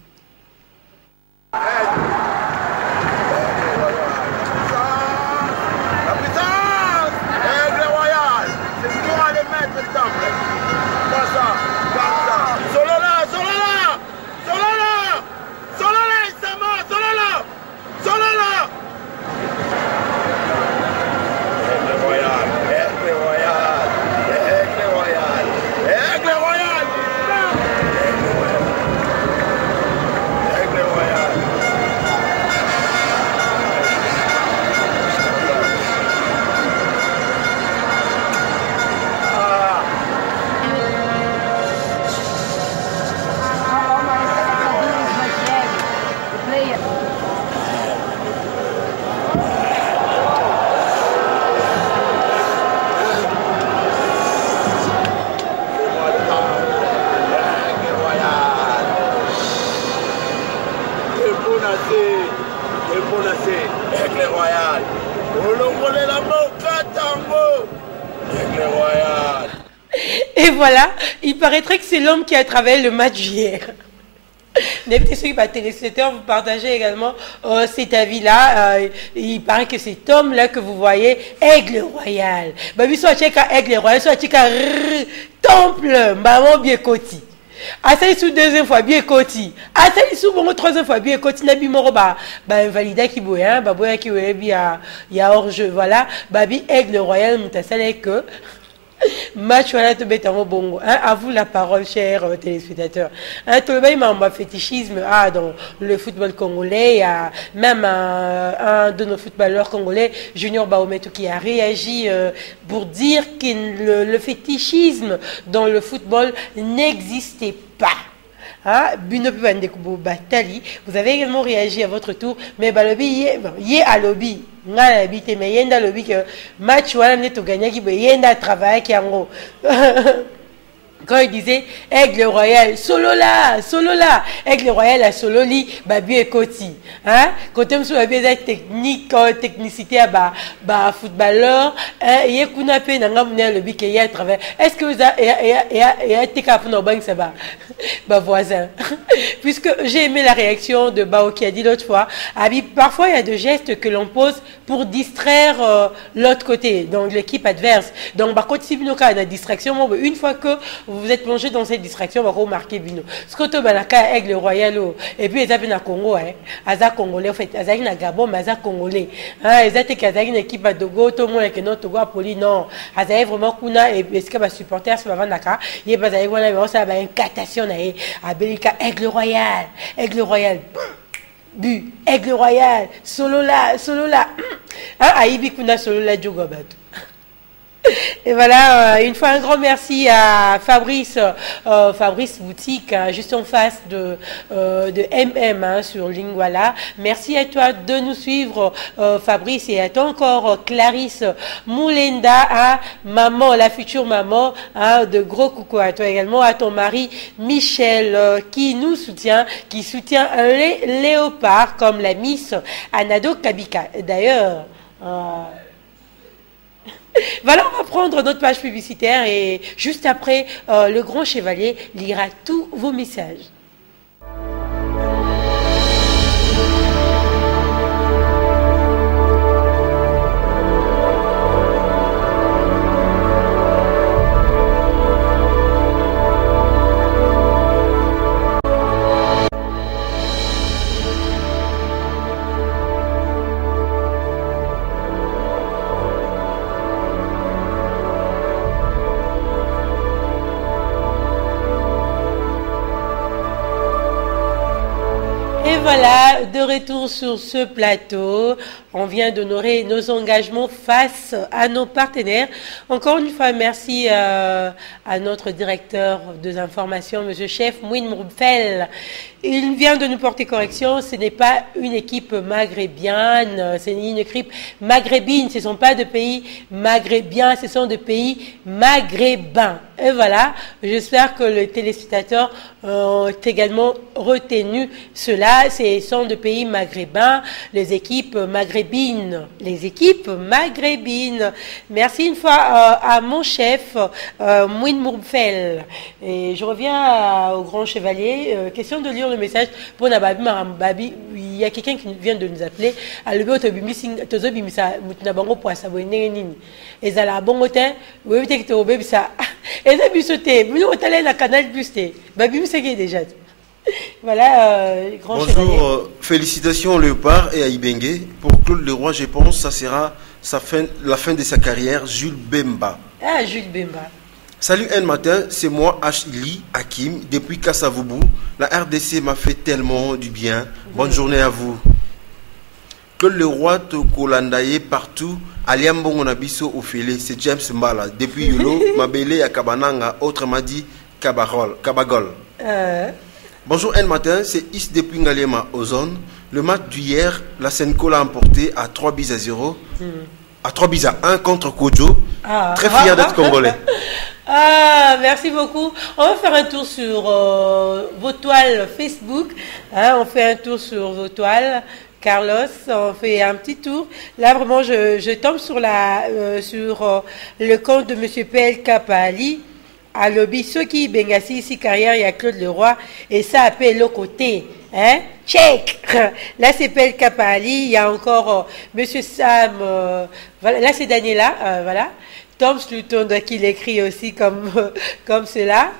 Aigle Royal. Aigle Royal. Et voilà, il paraîtrait que c'est l'homme qui a travaillé le match hier. Les petits téléspectateurs, vous partagez également cet avis-là. Il paraît que cet homme-là que vous voyez, Aigle Royal. Babi soit tchèque Aigle Royal, soit tchèque Temple, maman bien côté. Assaï sous deuxième fois bien côté. Assaï sous bon troisième fois bien côté. Nabi moro ba invalida qui boit, ba boya qui boit bien ya hors jeu. Voilà, babi Aigle Royal mutasale que. Match voilà te bête en bongo. À vous la parole, chers téléspectateurs. Tout le monde fétichisme dans le football congolais. Il y a même un de nos footballeurs congolais, Junior Baometo, qui a réagi pour dire que le fétichisme dans le football n'existait pas. Vous avez également réagi à votre tour, mais lobby yé à lobby. Mais yenda lobby que match voilà n'est tout gagné qui yenda travail qui en gros. Quand il disait Aigle Royal, solo là, Aigle Royal a solo li, babi et koti. Hein? Quand on a besoin technique, technicité à footballeur, il y a qu'on a peine à mener le bic et à travers. Est-ce que vous avez été capable de faire ça? Bah, voisin. Puisque j'ai aimé la réaction de Bao qui a dit l'autre fois, parfois il y a des gestes que l'on pose pour distraire l'autre côté, donc l'équipe adverse. Donc, par contre, si vous avez une distraction, une fois que vous êtes plongé dans cette distraction, vous remarquez Bino. Ce que tu as Aigle Royal, et puis ils avaient un Congo, Aza Congolais, en fait, Aza na Gabon, mais Aza Congolais. Ils étaient une équipe à Togo, tout le monde avec notre Togo à Poli, non. Aza vraiment Kuna, et ce que les supporters sont avant Naka, il y a pas une catation, à Belika, Aigle Royal. Bu, Aigle Royal, solo là. Aïbi Kuna, solo là, Djogobatu. Et voilà, une fois un grand merci à Fabrice Boutique, juste en face de MM sur Lingwala. Merci à toi de nous suivre, Fabrice, et à toi encore, Clarisse Moulenda, maman, la future maman, de gros coucou à toi également, à ton mari Michel, qui nous soutient, qui soutient les léopards comme la Miss Anado Kabika. D'ailleurs, voilà, on va prendre notre page publicitaire et juste après, le grand chevalier lira tous vos messages. Voilà, de retour sur ce plateau, on vient d'honorer nos engagements face à nos partenaires. Encore une fois, merci à notre directeur des informations, M. Chef Mouin Mourfel. Il vient de nous porter correction, ce n'est pas une équipe maghrébienne, c'est une équipe maghrébine, ce ne sont pas de pays maghrébiens, ce sont des pays maghrébins. Et voilà, j'espère que les téléspectateurs ont également retenu cela. Ce sont des pays maghrébins, les équipes maghrébines. Merci une fois à mon chef, Mouin Mourfel. Et je reviens au grand chevalier. Question de lire le message pour Nababi Marambabi. Il y a quelqu'un qui vient de nous appeler. Voilà, grand bonjour, félicitations au Léopard et à Ibengue. Pour Claude Leroy, je pense que ça sera la fin de sa carrière. Jules Bemba. Ah, Jules Bemba. Salut un matin, c'est moi Ashli Hakim depuis Kassavoubou. La RDC m'a fait tellement du bien. Bonne journée à vous. Claude Leroy te colandaye partout. Aliambongo Nabiso Ophélie, c'est James Mbala. Depuis Yulo, Mabele à Kabananga, autrement dit Kabagol. Bonjour un matin, c'est Is depuis Ngalema Ozone. Le match d'hier, la Senko l'a emporté à 3-0. À 3-1 contre Kojo. Très fier d'être congolais. Ah, merci beaucoup. On va faire un tour sur vos toiles Facebook. Hein, on fait un tour sur vos toiles. Carlos, on fait un petit tour. Là, vraiment, je tombe sur le compte de M. PLK Pali. À l'obis, ceux qui bengassi ici carrière, il y a Claude Leroy. Et ça appelle le côté. Hein? Check! Là, c'est PLK Pali. Il y a encore M. Sam. Voilà. Là, c'est Daniela. Voilà. Tom Sluton, qui l'écrit aussi comme cela.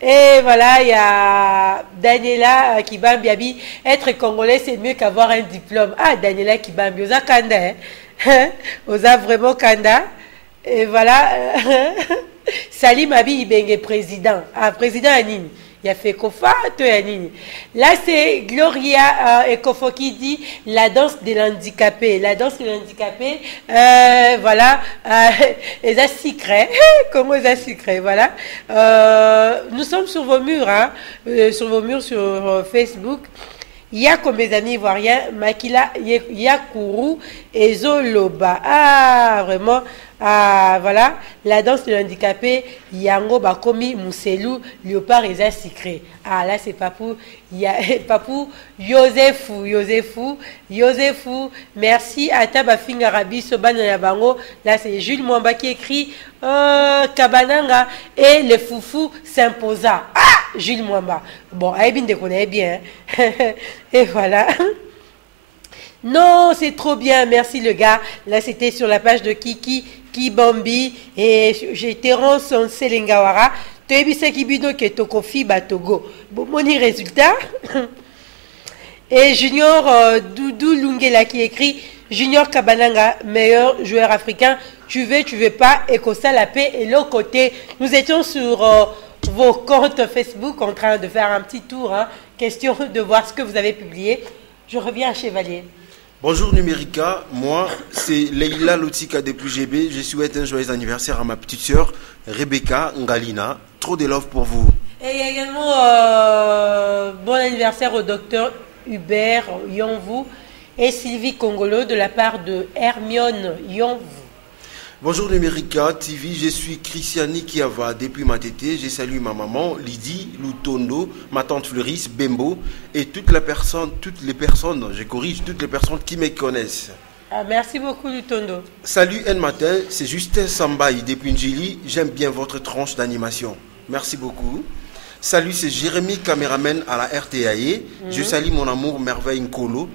Et voilà, il y a Daniela Kibambiabi. Être congolais, c'est mieux qu'avoir un diplôme. Ah, Daniela Kibambi, osa kanda, hein? Osa vraiment kanda. Et voilà. Salim Abi Ibenge, président. Ah, président Anine. Il a fait Kofa, toi Anine. Là, c'est Gloria Ekofo qui dit la danse de l'handicapé. La danse de l'handicapé, voilà. Les secret. Comment les secret, voilà. Nous sommes sur vos murs, hein. Sur vos murs sur Facebook. Il y a comme mes amis ivoiriens, Makila Yakourou et Zoloba. Ah, vraiment. Ah, voilà. La danse de l'handicapé, Yango Bakomi Mousselou, Léopard et Secret. Ah, là, c'est Papou. Papou, Yosefou. Merci. Ataba Fingarabi, Sobana Yabango. Là, c'est Jules Mwamba qui écrit Kabananga et le foufou s'imposa. Ah! Jules Mwamba. Bon, Aïbine te connaît bien. Et voilà. Non, c'est trop bien. Merci le gars. Là, c'était sur la page de Kiki Bambi. Et j'ai Terence Selengawara. Toebisa Kibido ke Tokofi Batogo. Bon, mon résultat. Et Junior Doudou Lungela qui écrit Junior Kabananga, meilleur joueur africain. Tu veux pas. Ekosa la paix et l'autre côté. Nous étions sur vos comptes Facebook en train de faire un petit tour, hein, question de voir ce que vous avez publié. Je reviens à Chevalier. Bonjour Numérica, moi c'est Leila Lotika depuis GB. Je souhaite un joyeux anniversaire à ma petite sœur Rebecca Ngalina. Trop de love pour vous. Et également bon anniversaire au docteur Hubert Yonvou et Sylvie Congolo de la part de Hermione Yonvou. Bonjour Numérica TV, je suis Christiani Kiava depuis Matete. Je salue ma maman Lydie Lutondo, ma tante Fleuris Bembo et toutes les personnes, je corrige, toutes les personnes qui me connaissent. Ah, merci beaucoup Lutondo. Salut un matin, c'est Justin Sambaï depuis Njili. J'aime bien votre tranche d'animation. Merci beaucoup. Salut, c'est Jérémy, caméraman à la RTAE. Je salue mon amour Merveille Nkolo.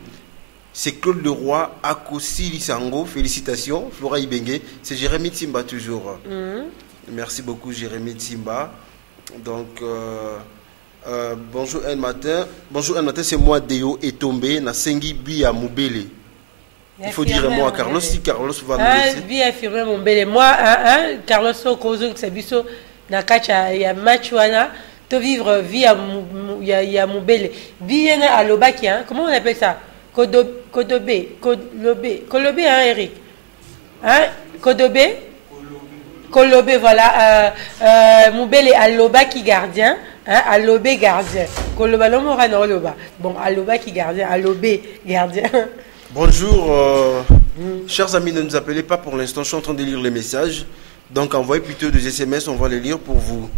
C'est Claude Leroy, Akosi Lisango, félicitations. Flora Ibenge, c'est Jérémy Timba toujours. Merci beaucoup Jérémy Timba. Donc, bonjour un matin. Bonjour un matin, c'est moi Deo et tombé na Sengi Bia Moubele. Il faut dire moi à Carlos, si Carlos va nous laisser. Bia affirmé Moubele. Moi, Carlos Okozo, Sabiso, Nakacha, il y a Machuana, to vivre via Moubele. Bien à Lobaki, comment on appelle ça? Kodobé, hein, Eric? Hein? Kodobé, voilà. Moubele Aloba qui gardien, hein? Alobé gardien. Koloba non morano Aloba. Bon, Aloba qui gardien, Alobé gardien. Bonjour, chers amis, ne nous appelez pas pour l'instant, je suis en train de lire les messages. Donc envoyez plutôt des SMS, on va les lire pour vous.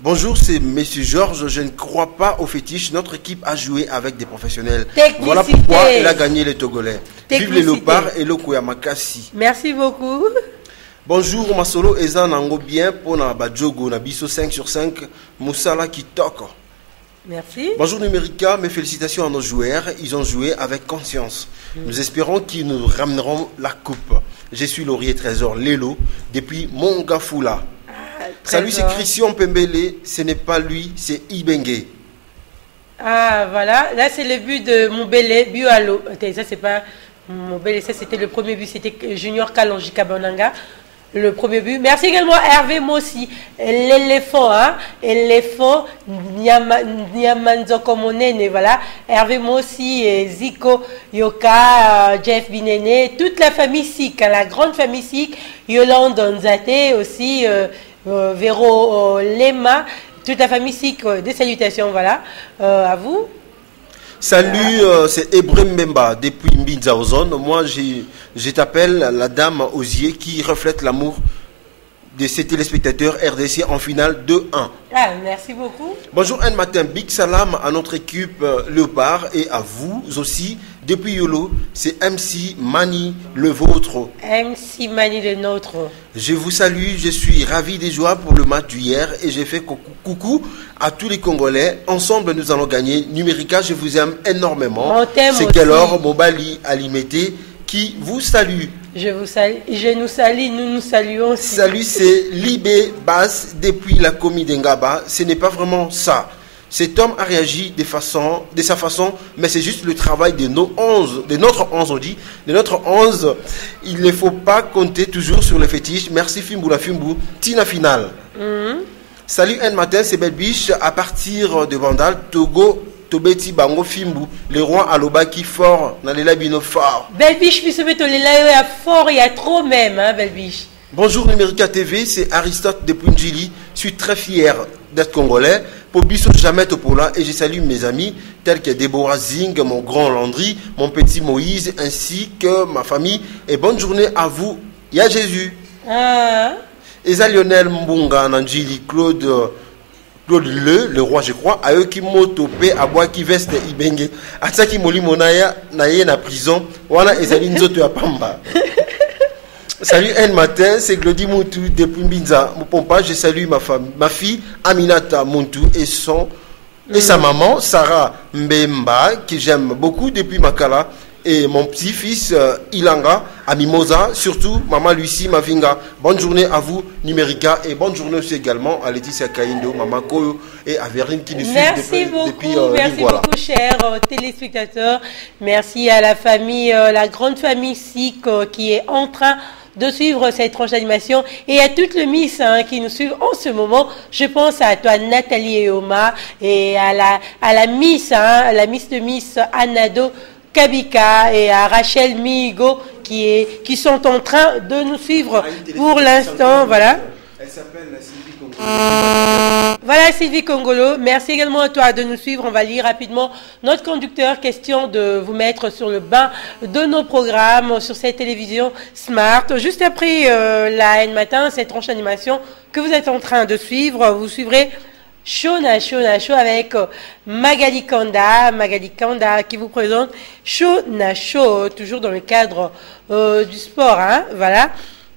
Bonjour, c'est M. Georges. Je ne crois pas au fétiche. Notre équipe a joué avec des professionnels. Voilà pourquoi il a gagné les Togolais. Vive les léopards et le Koyamakasi. Merci beaucoup. Bonjour, Masolo Eza Nango bien pour na Badjogo, na Biso 5 sur 5, Moussala qui toque. Merci. Bonjour Numérica, mes félicitations à nos joueurs. Ils ont joué avec conscience. Nous espérons qu'ils nous ramèneront la coupe. Je suis Laurier Trésor Lelo depuis Mongafula. Salut, c'est Christian Pembele, ce n'est pas lui, c'est Ibenge. Ah, voilà, là c'est le but de Moubele, but à l'eau. Ça c'est pas Moubele, ça c'était le premier but, c'était Junior Kalonji Kabonanga, le premier but. Merci également Hervé Mossi, l'éléphant, hein, éléphant, Nyamanzoko Monene, voilà, Hervé Mossi, Zico, Yoka, Jeff Binene, toute la famille SIC, la grande famille SIC, Yolande Nzate aussi, Véro Lema, toute la famille SIC, des salutations, voilà, à vous. Salut, c'est Ebrem Mbemba depuis Mbinza Ozone. Moi, je t'appelle la dame Osier qui reflète l'amour de ses téléspectateurs RDC en finale 2-1. Ah, merci beaucoup. Bonjour un matin, big salam à notre équipe Léopard et à vous aussi. Depuis Yolo, c'est MC Mani le vôtre. MC Mani le nôtre. Je vous salue, je suis ravi des joies pour le match d'hier et j'ai fait coucou à tous les Congolais. Ensemble, nous allons gagner. Numérica, je vous aime énormément. C'est Galor Mobali Alimete qui vous salue. Je vous salue, je nous salue, nous nous saluons aussi. Salut, c'est Libé Bass depuis la commune d'Engaba. Ce n'est pas vraiment ça. Cet homme a réagi de sa façon, mais c'est juste le travail de notre 11, on dit. De notre 11, il ne faut pas compter toujours sur les fétiches. Merci Fimbu la Fimbu. Tina Finale. Salut un matin, c'est Belle Biche. À partir de Vandal, Togo, Tobeti Bango Fimbu. Le roi Aloba qui fort, Nalela Bino fort. Belle Biche, puis se mettre les là, il y a fort, il y a trop même, hein, Belle Biche. Bonjour Numérica TV, c'est Aristote de Punjili. Je suis très fier d'être congolais. Pour Bisso Jamais Topola, et je salue mes amis tels que Déborah Zing, mon grand Landry, mon petit Moïse, ainsi que ma famille. Et bonne journée à vous. Il y a Jésus. Eza Lionel Mbunga, Nanjili, Claude le roi, je crois, à eux qui m'ont topé, à bois qui veste Ibenge, à ça qui moli monaya, naye na prison, voilà Ezali Nzoto à Pamba. Salut un matin, c'est Glody Moutou depuis Mbinza. Mopompa, je salue ma fille Aminata Moutou et sa maman Sarah Mbemba, que j'aime beaucoup depuis Makala, et mon petit-fils Ilanga à Mimosa, surtout maman Lucie Mavinga. Bonne journée à vous, Numérica, et bonne journée aussi également à Laetitia Kaindo, maman Koyo et à Verline qui nous suivent depuis merci beaucoup, chers téléspectateurs. Merci à la famille, la grande famille SIC qui est en train de suivre cette tranche d'animation et à toutes les Miss qui nous suivent en ce moment. Je pense à toi Nathalie et Oma et à la Miss, la Miss de Miss Anado Kabika et à Rachel Migo qui sont en train de nous suivre pour l'instant. Voilà. Elle s'appelle Sylvie Congolo. Voilà Sylvie Congolo. Merci également à toi de nous suivre. On va lire rapidement notre conducteur. Question de vous mettre sur le bain de nos programmes sur cette télévision Smart. Juste après la N matin, cette tranche d'animation que vous êtes en train de suivre, vous suivrez Show avec Magali Kanda qui vous présente Show, toujours dans le cadre du sport, voilà.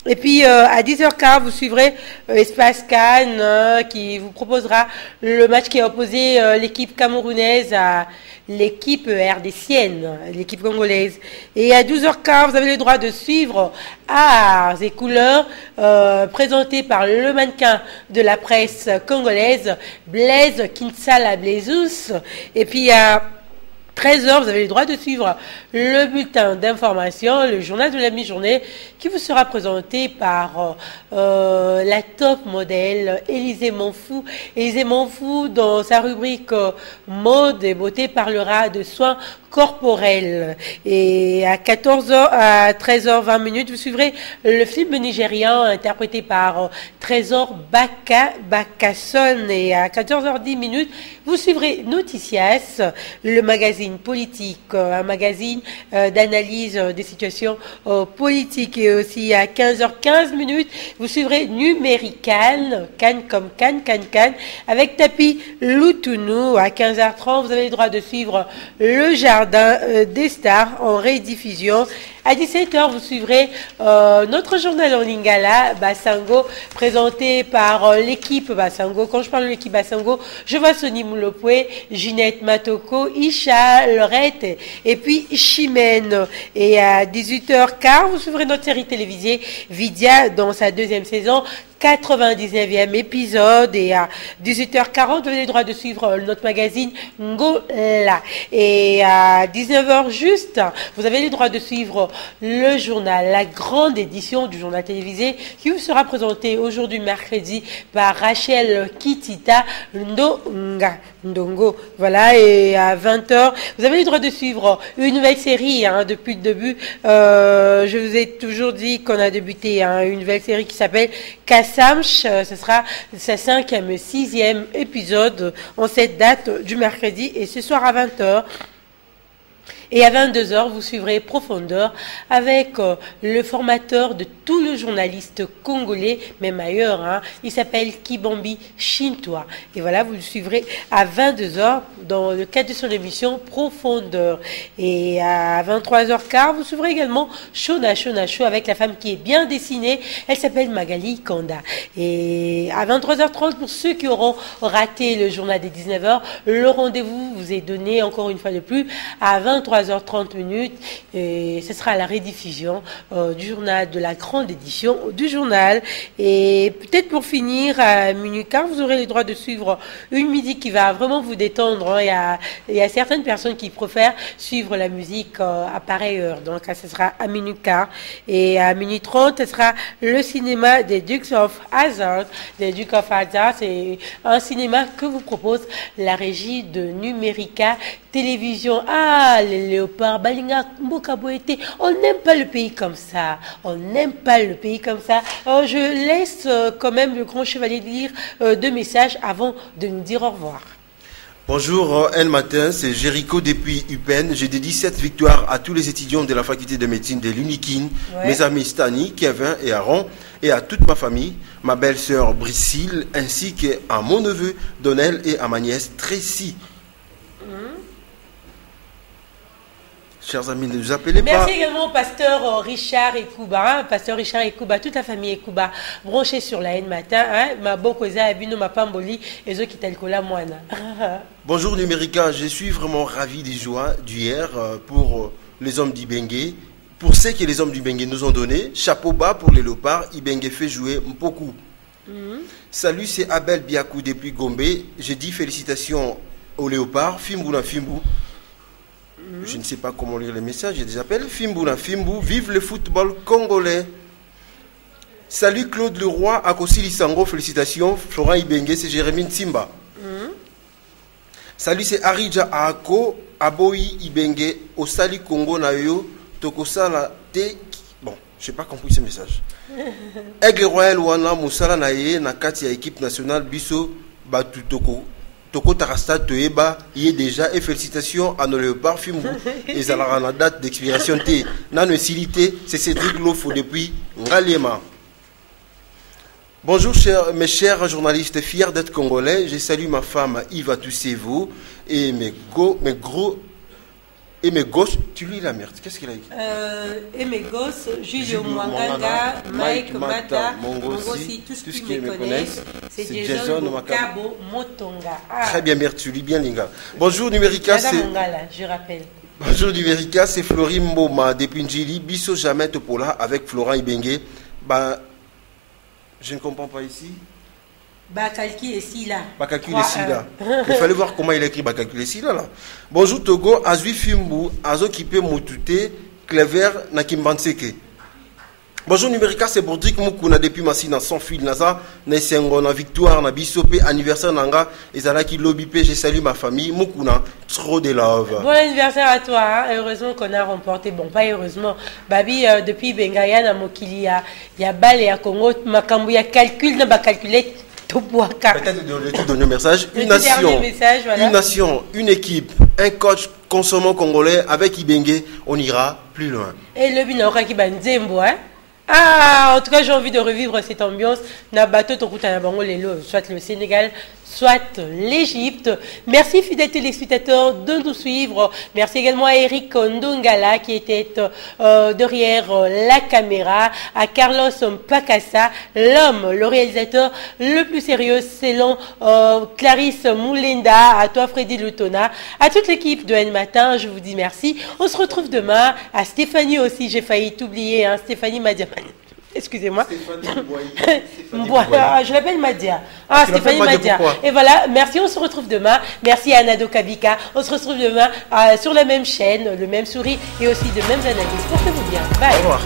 Et puis à 10h15, vous suivrez Espace Cannes qui vous proposera le match qui a opposé l'équipe camerounaise à l'équipe RDCienne, l'équipe congolaise. Et à 12h15, vous avez le droit de suivre Arts et Couleurs, présenté par le mannequin de la presse congolaise, Blaise Kinsala Blaisus. Et puis à 13h, vous avez le droit de suivre le bulletin d'information, le journal de la mi-journée, qui vous sera présenté par la top modèle Élisée Monfou. Élisée Monfou, dans sa rubrique mode et beauté, parlera de soins corporels. Et à 13h20, vous suivrez le film nigérian interprété par Trésor Bakasson. Et à 14h10, vous suivrez Noticias, le magazine politique, un magazine d'analyse des situations politiques. Et aussi à 15h15, vous suivrez Numérican, Cannes comme Cannes, avec Tapi Loutounou. À 15h30, vous avez le droit de suivre le Jardin des Stars en rediffusion. À 17h, vous suivrez notre journal en lingala, Basango, présenté par l'équipe Basango. Quand je parle de l'équipe Basango, je vois Sonny Moulopoué, Ginette Matoko, Isha Lorette et puis Chimène. Et à 18h15, vous suivrez notre série télévisée Vidia dans sa deuxième saison. 99e épisode. Et à 18h40, vous avez le droit de suivre notre magazine Ngola. Et à 19h juste, vous avez le droit de suivre le journal, la grande édition du journal télévisé qui vous sera présenté aujourd'hui mercredi par Rachel Kitita Ndongo. Voilà, et à 20h, vous avez le droit de suivre une nouvelle série depuis le début. Je vous ai toujours dit qu'on a débuté une nouvelle série qui s'appelle Kassamch. Ce sera sa 6e épisode en cette date du mercredi et ce soir à 20h. Et à 22h, vous suivrez Profondeur avec le formateur de tout le journaliste congolais, même ailleurs. Hein. Il s'appelle Kibambi Chintwa. Et voilà, vous le suivrez à 22h dans le cadre de son émission Profondeur. Et à 23h15, vous suivrez également Shona Show avec la femme qui est bien dessinée. Elle s'appelle Magali Kanda. Et à 23h30, pour ceux qui auront raté le journal des 19h, le rendez-vous vous est donné encore une fois de plus à 23h30 minutes. Et ce sera la rediffusion du journal, de la grande édition du journal. Et peut-être pour finir, à minuit quart, vous aurez le droit de suivre une musique qui va vraiment vous détendre. Hein. Il y a certaines personnes qui préfèrent suivre la musique à pareille heure. Donc, ce sera à minuit quart. Et à minuit 30, ce sera le cinéma des Dukes of Hazzard. Les Dukes of Hazzard, c'est un cinéma que vous propose la régie de Numérica Télévision. Ah, les léopards, Balinga, Mbokaboete. On n'aime pas le pays comme ça. On n'aime pas le pays comme ça. Je laisse quand même le grand chevalier lire deux messages avant de nous dire au revoir. Bonjour, El Matin, c'est Jéricho depuis UPenn. J'ai dédié 7 victoires à tous les étudiants de la faculté de médecine de l'Unikin, mes amis Stani, Kevin et Aaron, et à toute ma famille, ma belle-sœur Briscille, ainsi qu'à mon neveu Donnel et à ma nièce Tracy. Chers amis, ne nous appelez pas. Merci également au pasteur Richard Ekouba, pasteur Richard Ekouba, toute la famille Ekouba, branchée sur la haine matin. Ma bokoza abino ma pamboli et zo qui telkola moana. Bonjour Numérica, je suis vraiment ravi des joies d'hier pour les hommes d'Ibenge. Pour ce que les hommes d'Ibenge nous ont donné, chapeau bas pour les léopards, Ibenge fait jouer beaucoup. Salut, c'est Abel Biakou depuis Gombe. Je dis félicitations aux léopards, Fimbou. Je ne sais pas comment lire les messages, j'ai des appels. Fimbou, vive le football congolais. Salut Claude Leroy, Akosi Lisango, félicitations. Florent Ibenge, c'est Jérémy Nsimba. Salut, c'est Aridja Aako, Aboyi Ibenge, Osali Congo Nayo, Tokosala Te. Bon, je n'ai pas compris ce message. Aigle Royal Wana, Moussala Naye, Nakati à équipe nationale, Bisso, Batutoko. Toko Tarasta Toeba y est déjà et félicitations à nos léopards Fimbou et Zalara la date d'expiration T. Nano Silité, c'est Cédric Lofo depuis Ngaliema. Bonjour mes chers journalistes fiers d'être congolais. Je salue ma femme Yves Toussevo et mes gosses, tu lis la merde, qu'est-ce qu'il a écrit et mes gosses, Julio Mwanganga, Mike Mata, Mongosi, tout ce qui me connaissent, c'est Jason Mokabo Motonga. Très bien, merci, tu lis bien les gars. Bonjour Numérica, c'est... je rappelle. Bonjour Numérica, c'est Florie Mboma depuis Njili, Bisso Jamais Topola avec Florent Ibenge. Bah, je ne comprends pas ici. Bakalki et Sila. Bakalki et Sila. Il fallait voir comment il a écrit Bakalki et Sila là. Bonjour Togo, Azui Fimbu, Azo Kipe Motute, Clever Nakimbanseke. Bonjour Numérica, c'est Bordrik Mukuna depuis Massina sans fil Naza, Nesengo na victoire na Bisopé, anniversaire Nanga, et Zalaki Lobipé, je salue ma famille, Mukuna, trop de love. Bon anniversaire à toi, hein. Heureusement qu'on a remporté, bon pas heureusement, Babi depuis Bengaya na Mokili, il y a Bale et à Congo, Makambu, il y a calcul, n'a pas calculé. Peut-être donner un message. Une nation, une équipe, un coach consommant congolais avec Ibenge, on ira plus loin. Et le Binaura qui va Nzembo, hein? Ah, en tout cas, j'ai envie de revivre cette ambiance. Na bateau soit le Sénégal, soit l'Égypte. Merci, fidèles téléspectateurs, de nous suivre. Merci également à Eric Ndongala qui était derrière la caméra, à Carlos Mpakassa, l'homme, le réalisateur le plus sérieux, selon Clarisse Moulenda, à toi Freddy Lutona, à toute l'équipe de N Matin, je vous dis merci. On se retrouve demain. À Stéphanie aussi, j'ai failli t'oublier, hein. Stéphanie m'a dit... Excusez-moi. Je l'appelle Madia. Ah, Stéphanie Madia. Et voilà, merci, on se retrouve demain. Merci à Nado Kabika. On se retrouve demain sur la même chaîne, le même souris et aussi de mêmes analyses. Portez-vous bien. Bye. Au revoir.